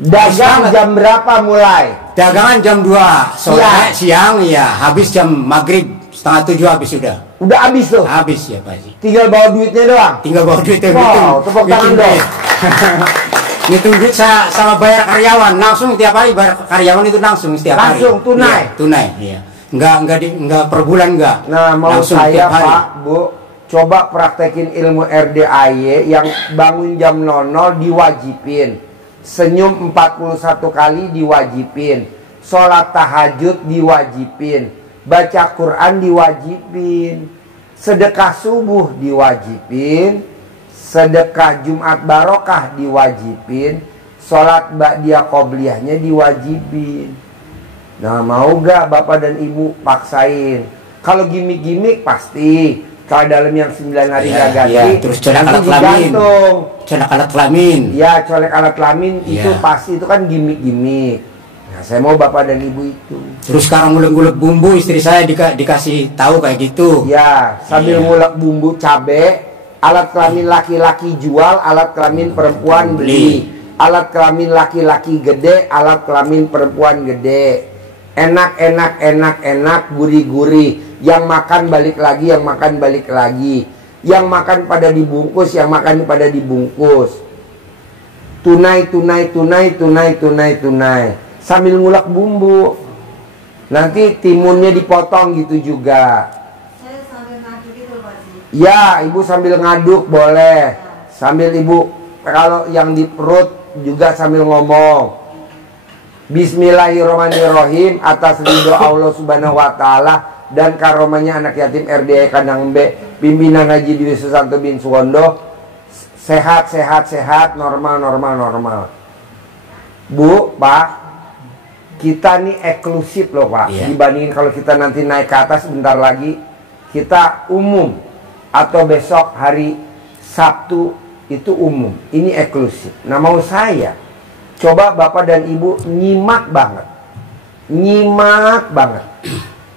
Dagang jam berapa mulai? Dagangan jam 2 sore siang ya, habis jam maghrib 6:30 habis sudah. Udah habis tuh? Habis ya Pak Haji. Tinggal bawa duitnya doang? Tinggal bawa duitnya. Wow, tepuk tangan dong. Ngitung duit sama bayar karyawan langsung tiap hari, bayar karyawan itu langsung setiap hari. Langsung tunai. Ya, tunai, iya. Enggak per bulan enggak. Nah, mau langsung saya Pak, Bu, coba praktekin ilmu RDAY yang bangun jam 00 diwajibin. Senyum 41 kali diwajibin. Sholat tahajud diwajibin. Baca Quran diwajibin. Sedekah subuh diwajibin. Sedekah Jumat Barokah diwajibin. Sholat ba'diyah qobliyahnya diwajibin. Nah mau gak Bapak dan Ibu paksain? Kalau gimmick-gimmick pasti. Kalau dalam yang 9 hari gak ganti, ya. Terus colek alat kelamin. Colek alat kelamin. Ya colek alat kelamin itu pasti itu kan gimmick-gimmick. Nah saya mau Bapak dan Ibu itu. Terus sekarang ngulek-ngulek bumbu istri saya dikasih tahu kayak gitu. Ya sambil ngulek bumbu cabe. Alat kelamin laki-laki jual, alat kelamin perempuan beli. Alat kelamin laki-laki gede, alat kelamin perempuan gede. enak, gurih-gurih. Yang makan balik lagi, yang makan balik lagi. Yang makan pada dibungkus, yang makan pada dibungkus. Tunai. Sambil ngulek bumbu. Nanti timunnya dipotong gitu juga. Saya sambil ngaduk gitu Pak Haji. Ya, ibu sambil ngaduk boleh. Sambil ibu, kalau yang di perut juga sambil ngomong. Bismillahirrahmanirrahim, atas ridho Allah subhanahu wa ta'ala dan karomanya anak yatim RDI Kandang B, pimpinan Haji Dwi Susanto bin Suwondo, sehat, normal. Bu, Pak, kita nih eksklusif loh Pak, dibandingin kalau kita nanti naik ke atas bentar lagi, kita umum, atau besok hari Sabtu itu umum, ini eksklusif. Nah mau saya, coba Bapak dan Ibu nyimak banget.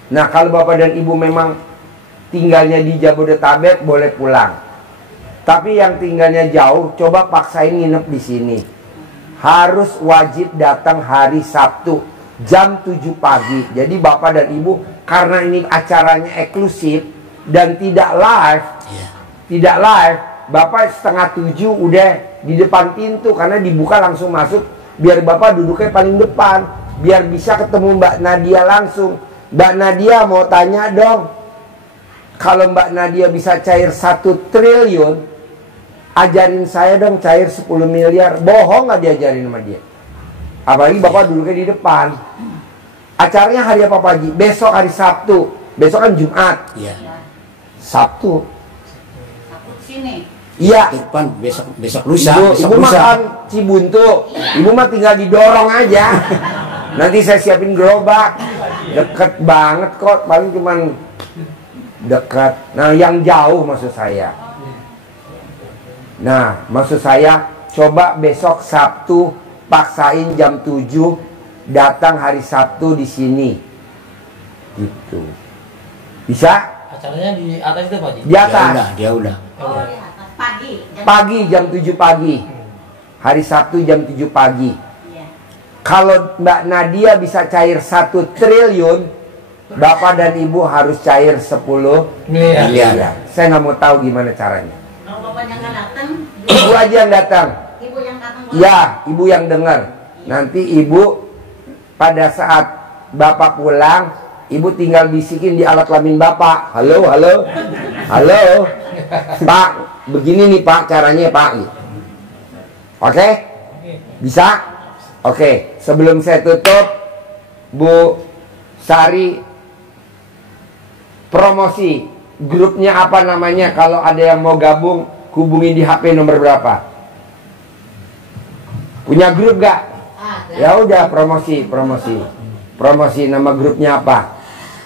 Nah kalau Bapak dan Ibu memang tinggalnya di Jabodetabek boleh pulang. Tapi yang tinggalnya jauh, coba paksain nginep di sini. Harus wajib datang hari Sabtu jam 7 pagi. Jadi Bapak dan Ibu, karena ini acaranya eksklusif dan tidak live, Bapak setengah 7 udah di depan pintu karena dibuka langsung masuk. Biar Bapak duduknya paling depan, biar bisa ketemu Mbak Nadia langsung. Mbak Nadia mau tanya dong, kalau Mbak Nadia bisa cair 1 triliun, ajarin saya dong cair 10 miliar. Bohong nggak diajarin sama dia? Apalagi Bapak duduknya di depan. Acaranya hari apa Pak Haji? Besok hari Sabtu. Besok kan Jumat. Sabtu. Sini. Iya. Depan besok lusa. Ibu makan Cibuntu. Ibu mah tinggal didorong aja. Nanti saya siapin gerobak. Deket banget kok. Paling cuman dekat. Nah yang jauh maksud saya. Nah maksud saya, coba besok Sabtu paksain jam 7 datang hari Sabtu di sini. Gitu. Bisa? Acaranya di atas itu Pak Haji? Di atas. Dia udah. Pagi jam 7 pagi. Hari Sabtu jam 7 pagi. Kalau Mbak Nadia bisa cair 1 triliun, Bapak dan Ibu harus cair 10 miliar. Saya nggak mau tahu gimana caranya. Kalau bapaknya nggak datang, Ibu aja yang datang. ibu yang datang. Ya, Ibu yang dengar. Nanti Ibu pada saat Bapak pulang, Ibu tinggal bisikin di alat kelamin Bapak. Halo. Pak, begini nih Pak caranya Pak. Oke? Bisa? Oke, sebelum saya tutup, Bu Sari, promosi grupnya apa namanya? Kalau ada yang mau gabung, hubungi di HP nomor berapa? Punya grup gak? Ya udah, promosi nama grupnya apa?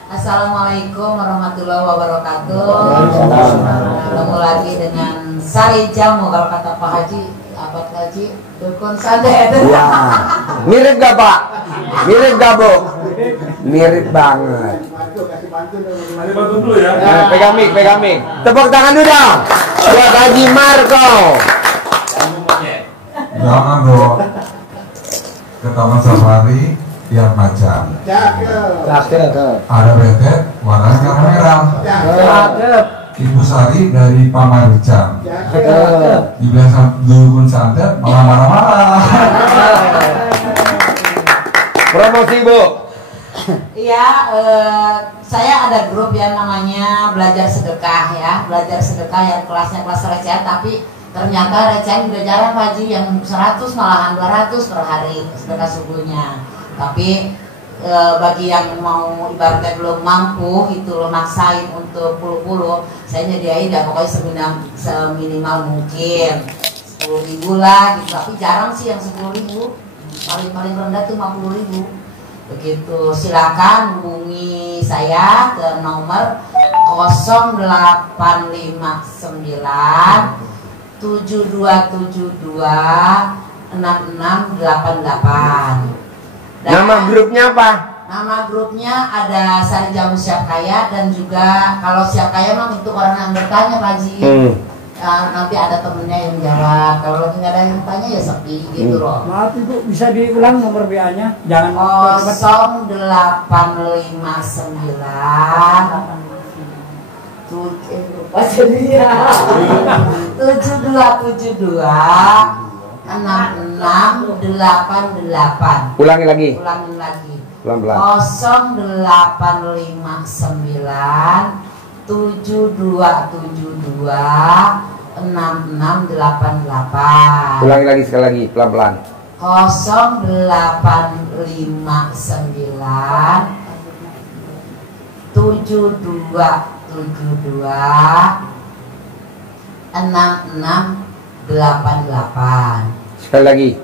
Assalamualaikum warahmatullahi wabarakatuh. Ketemu lagi dengan Sari Jamu, kalau kata Pak Haji, apa Haji? Dukun Sandet. Ya. Mirip gak Pak? Mirip gak Bu? Mirip banget. Nah, pegang mic. Tepuk tangan dulu dong buat Haji Marco. Jangan dong. Ke taman safari tiap macam. Ada betet warnanya merah merah. Ibu Sari dari Pamarican. Dibilang dukun santet malah marah-marah. Promosi Bu. Iya, saya ada grup yang namanya Belajar Sedekah ya. Belajar Sedekah yang kelasnya kelas recehan, tapi ternyata recehan udah jarang Pak Haji, yang 100 malahan 200 per hari sedekah subuhnya. Tapi bagi yang mau ibaratnya belum mampu itu lo maksain untuk puluh-puluh, saya nyediain ya pokoknya seminimal mungkin 10.000 lah gitu. Tapi jarang sih yang 10.000, paling rendah tuh 50.000 begitu. Silakan hubungi saya ke nomor 0859 7272 6688. Nama grupnya apa? Nama grupnya ada Sari Jamu Siap Kaya, dan juga kalau Siap Kaya memang untuk orang yang bertanya Pak Haji. nanti ada temennya yang jawab. Kalau lagi nggak ada yang tanya ya sepi gitu loh. Maaf Ibu, bisa diulang nomor WA-nya? Jangan 7272 6688. Ulangi lagi. Pelan-pelan. 0859 7272 6688. Ulangi lagi sekali lagi, pelan-pelan. 0859 7272 6688. Sekali lagi.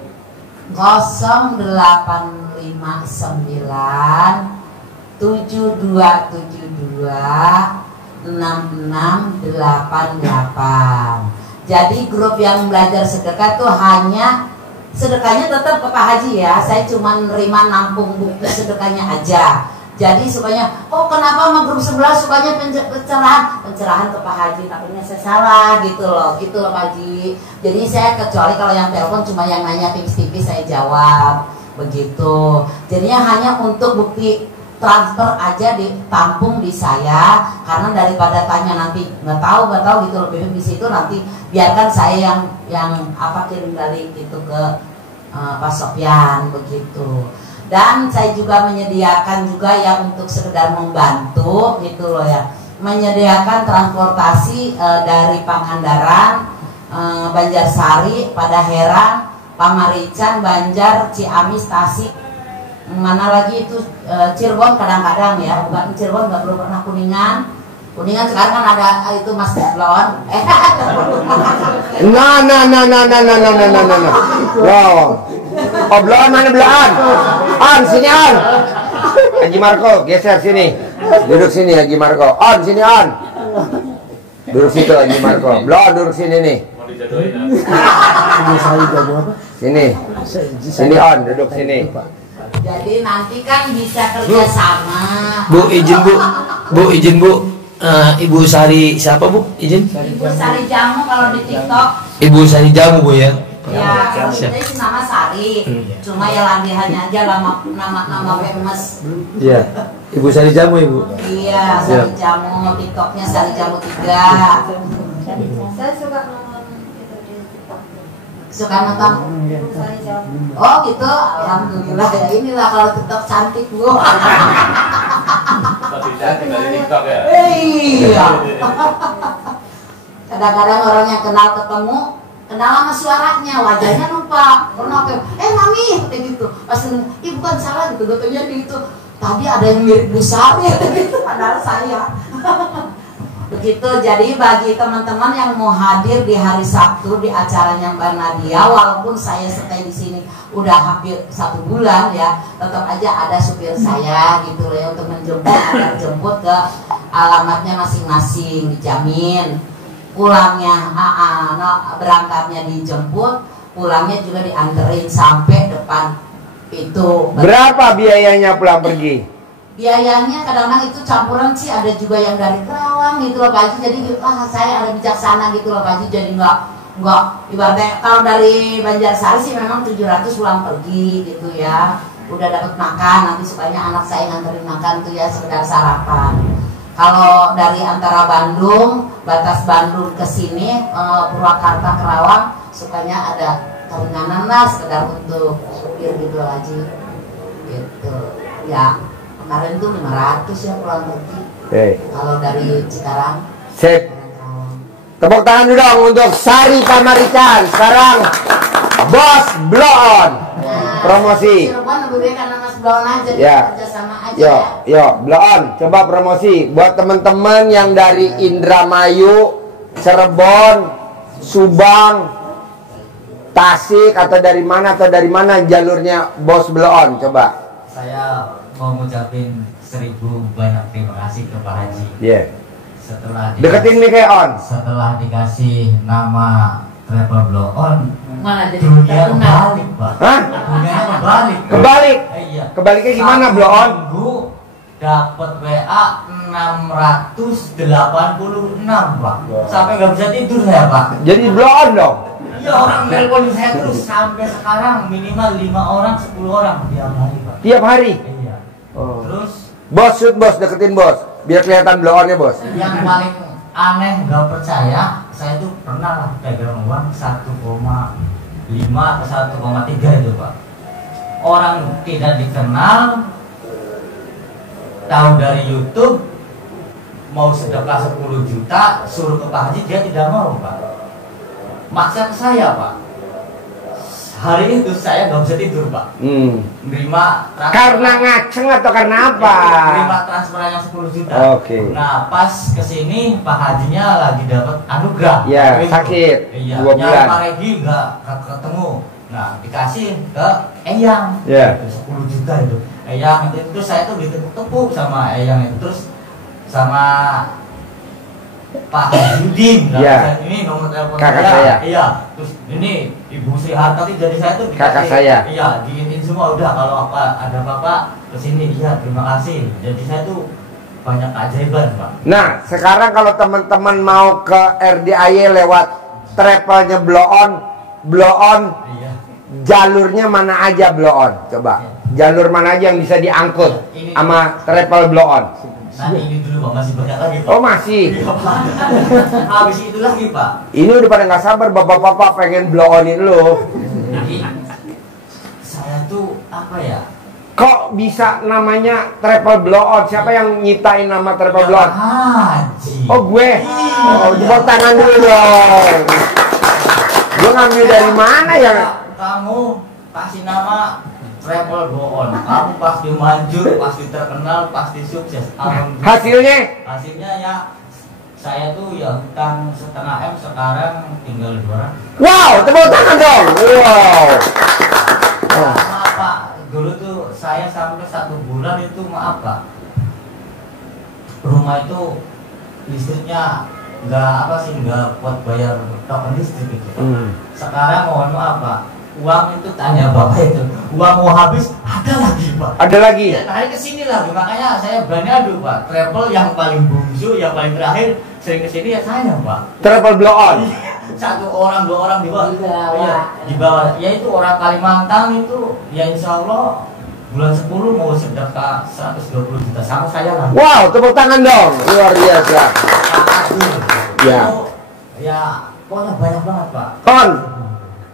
0859 7272 6688. Jadi grup yang belajar sedekah tuh hanya sedekahnya tetap ke Pak Haji ya. Saya cuma nerima nampung bukti sedekahnya aja. Jadi sukanya, oh kenapa sama grup sebelah sukanya pencerahan ke Pak Haji, takutnya saya salah gitu loh Pak Haji. Jadi saya kecuali kalau yang telepon cuma yang nanya tipis-tipis saya jawab begitu. Jadinya hanya untuk bukti transfer aja ditampung di saya, karena daripada tanya nanti nggak tahu gitu loh di situ, nanti biarkan saya yang kirim balik gitu ke Pak Sofyan begitu. Dan saya juga menyediakan juga ya untuk sekedar membantu gitu loh ya, menyediakan transportasi dari Pangandaran, Banjarsari, Padaherang, Pamarican, Banjar, Ciamis, Tasik, mana lagi itu Cirebon kadang-kadang ya, bukan Cirebon nggak belum pernah Kuningan sekarang kan ada itu Mas Blon. Blon mana Blon? On sini on. Haji Marco geser sini. Duduk sini Haji Marco. On sini on. Duduk situ Haji Marco. Blon duduk sini nih. Sini. Sini on duduk sini. Jadi nanti kan bisa kerjasama. Bu izin Bu. Ibu Sari siapa Bu? Izin. Ibu Sari Jamu kalau di TikTok. Ibu Sari Jamu Bu ya. Ya, kalau saya nama Sari. Cuma ya landihannya aja nama famous. Iya. Ibu Sari Jamu Ibu. Iya, Sari Jamu, TikToknya Sari Jamu 3. Saya suka nonton itu di TikTok. Suka nonton? Oh gitu, alhamdulillah ya, inilah kalau TikTok cantik Bu. Iya. Kadang-kadang orang yang kenal sama suaranya, wajahnya lupa. Pernah mami kayak gitu. Pas bukan salah gitu, katanya gitu. Tadi ada yang mirip Bu Sari gitu, padahal saya. Begitu. Jadi bagi teman-teman yang mau hadir di hari Sabtu di acaranya Mbak Nadia, walaupun saya stay di sini udah hampir 1 bulan ya, tetap aja ada supir saya gitu loh ya, untuk menjemput ke alamatnya masing-masing, dijamin. Pulangnya berangkatnya dijemput, pulangnya juga dianterin sampai depan pintu. Berapa biayanya pulang pergi? Biayanya kadang-kadang itu campuran sih, ada juga yang dari Kerawang gitu loh Pak Haji. Jadi saya ada bijaksana gitu loh Pak Haji, jadi nggak ibaratnya kalau dari Banjarsari sih memang 700 pulang pergi gitu ya, udah dapat makan, nanti sukanya anak saya nganterin makan tuh ya, sekedar sarapan. Kalau dari antara Bandung, batas Bandung ke sini, Purwakarta, Kerawang, sukanya ada keringanan lah, sekedar untuk supir gitu loh Haji gitu ya. Kemarin tuh 500 ya pulang pergi. Kalau dari Cikarang. Sip. Tepuk tangan dulu dong untuk Sari Pamarican. Sekarang Bos Blon. Promosi. Cirebon lebih baik karena Mas Blon aja. Ya. Kerjasama aja. Yo Blon, coba promosi buat teman-teman yang dari Indramayu, Cirebon, Subang, Tasik atau dari mana jalurnya Bos Blon, coba. Saya mau ngucapin 1000 banyak terima kasih ke Pak Haji. Iya. Setelah deketin mic on. Setelah dikasih nama Travel Blow On, malah jadi dunia kebalik Pak. Hah? Dunia kebalik. Kebalik? Iya. Kebaliknya gimana Blow On? dapat WA 686 Pak. Sampai nggak bisa tidur saya Pak. Jadi blow on dong. Iya, orang nelpon saya terus sampai sekarang minimal 5 orang 10 orang tiap hari Pak. Tiap hari? Iya. Oh. Terus Bos, shoot bos, deketin bos, biar kelihatan blow onnya bos. yang paling aneh nggak percaya, saya tuh pernah lah pegang uang 1,5 atau 1,3 itu Pak. Orang tidak dikenal, tahu dari YouTube, mau sedekah 10 juta, suruh ke Pak Haji, dia tidak mau Pak. Maksa ke saya Pak. Hari itu saya nggak bisa tidur Pak. Nerima Karena ngaceng atau karena apa? Nerima transferan yang 10 juta. Oke. Nah pas kesini Pak Hajinya lagi dapat anugerah. Ya, sakit. Iya. 2 Nyari bulan. Pak Regi nggak ketemu. Nah dikasih ke Eyang. Ya. 10 juta itu. Eyang itu terus saya tuh ditepuk-tepuk sama Eyang itu, terus sama Pak Yudin. Ya. Ini nomor telepon Kakak saya. Iya. Terus ini Ibu Sri Hartati, jadi saya tuh Kakak saya. Iya, diinin semua udah, kalau apa ada apa-apa kesini. Iya, terima kasih. Jadi saya tuh banyak keajaiban Pak. Nah, sekarang kalau teman-teman mau ke RDIY lewat travelnya blow on, Iya. jalurnya mana aja blow on? Coba, jalur mana aja yang bisa diangkut sama travel blow on? Nanti ini dulu Pak, masih banyak lagi Pak. Oh masih? Iya Pak. Habis itu lagi Pak. Ini udah pada nggak sabar, bapak-bapak pengen blow onin lu. Jadi saya tuh apa ya? Kok bisa namanya travel blow on? Siapa yang nyiptain nama travel blow on? Haji. Oh gue? Oh, tepuk tangan dulu dong. Gue ngambil dari mana ya? Kamu kasih nama travel go on, kamu pasti manjur, pasti terkenal, pasti sukses. Hasilnya? Hasilnya ya, saya tuh ya hutang 1,5 M, sekarang tinggal 200. Wow, tepuk tangan dong. Wow. Maaf Pak, dulu tuh saya sampai 1 bulan itu maaf Pak, rumah itu listriknya nggak buat bayar token listrik gitu. Sekarang mohon maaf Pak, uang itu tanya Bapak itu, uang mau habis ada lagi Pak. Ada lagi? Ya, narik ke sini lagi, makanya saya berani adu Pak. Travel yang paling bungsu, yang paling terakhir sering kesini ya saya Pak. Travel blow on. 1 orang 2 orang di bawah. Iya, di bawah. Ya itu orang Kalimantan itu, ya insya Allah bulan 10 mau sedekah 120 juta sama saya lah. Wow, tepuk tangan dong. Luar biasa. Ya. Ya, pokoknya banyak banget Pak. On.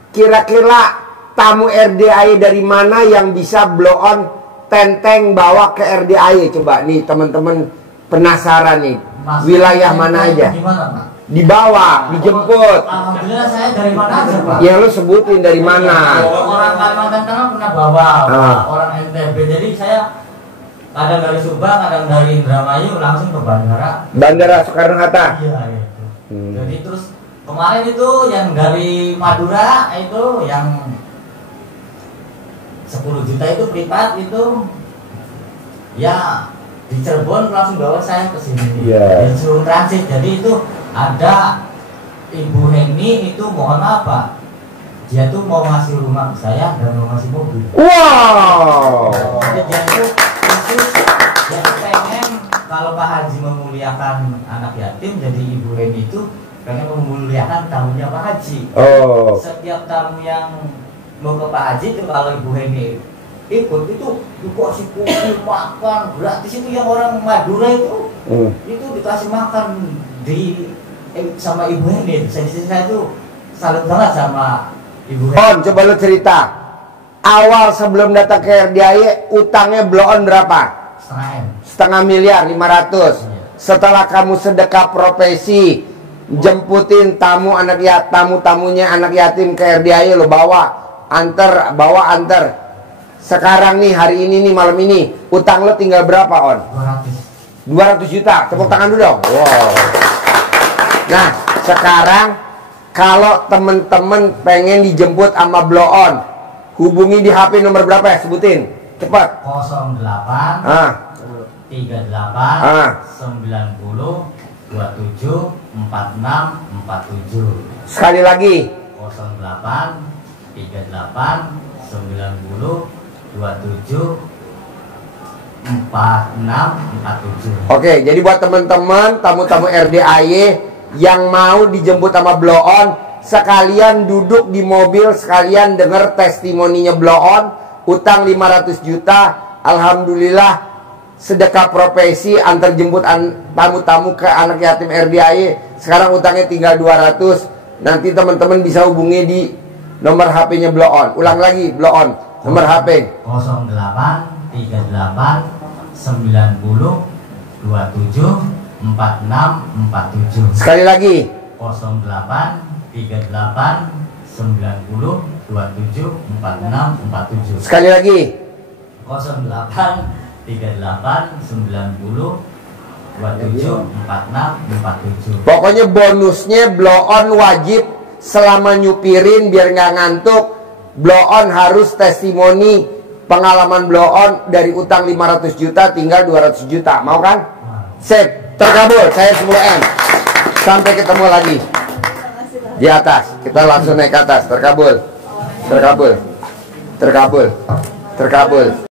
Kira-kira tamu RDIY dari mana yang bisa blow on tenteng bawa ke RDIY? Coba nih teman-teman penasaran nih. Wilayah mana aja? Dibawa, dijemput. Alhamdulillah saya dari mana aja Pak? Ya lu sebutin dari mana? Orang Kalimantan Tengah pernah bawa, orang NTB. Jadi saya kadang dari Subang, kadang dari Indramayu langsung ke bandara. Bandara Soekarno-Hatta. Iya itu. Jadi terus kemarin itu yang dari Madura itu yang 10 juta itu privat itu ya di Cirebon langsung bawa saya ke sini. Disuruh transit. Jadi itu ada Ibu Heni itu mohon maaf Pak, dia tuh mau ngasih rumah ke saya dan mau ngasih mobil. Wow. Jadi dia itu khusus, dia pengen kalau Pak Haji memuliakan anak yatim, jadi Ibu Heni itu pengen memuliakan tamunya Pak Haji. Oh. Setiap tamu yang mau ke Pak Haji itu kalau Ibu Heni ikut itu dikasih kopi, makan gratis. Itu yang orang Madura itu dikasih makan di sama Ibu Heni. Saya tuh salut banget sama Ibu Heni. On, coba lu cerita. Awal sebelum datang ke RDIY utangnya blow on berapa? Setengah miliar, 500. Setelah kamu sedekah profesi, jemputin tamu anak yatim, tamunya anak yatim ke RDIY, lo bawa antar. Sekarang nih, hari ini nih, malam ini, utang lo tinggal berapa On? 200 juta. Tepuk tangan dulu dong. Wow. Nah, sekarang kalau temen-temen pengen dijemput sama blow on, hubungi di HP nomor berapa ya? Sebutin, cepat. 08 38 90 27 46 47. Sekali lagi. 08 38 90 27 4647. Oke, jadi buat teman-teman tamu-tamu RDAY yang mau dijemput sama Blow On, sekalian duduk di mobil, sekalian dengar testimoninya Blow On, utang 500 juta, alhamdulillah sedekah profesi antar jemput tamu-tamu ke anak yatim RDAY. Sekarang utangnya tinggal 200. Nanti teman-teman bisa hubungi di nomor HP-nya Blow On. Ulang lagi, Blow On, nomor HP 0838 30 27 46 47. Sekali lagi 0838 90 27 46 47. Sekali lagi 08 38 90 27 46 47. Pokoknya bonusnya Blow On wajib selama nyupirin biar nggak ngantuk. Blow On harus testimoni pengalaman Blow On dari utang 500 juta tinggal 200 juta. Mau kan? Sip, terkabul. Saya 10M. Sampai ketemu lagi di atas. Kita langsung naik ke atas. Terkabul. Terkabul. Terkabul. Terkabul.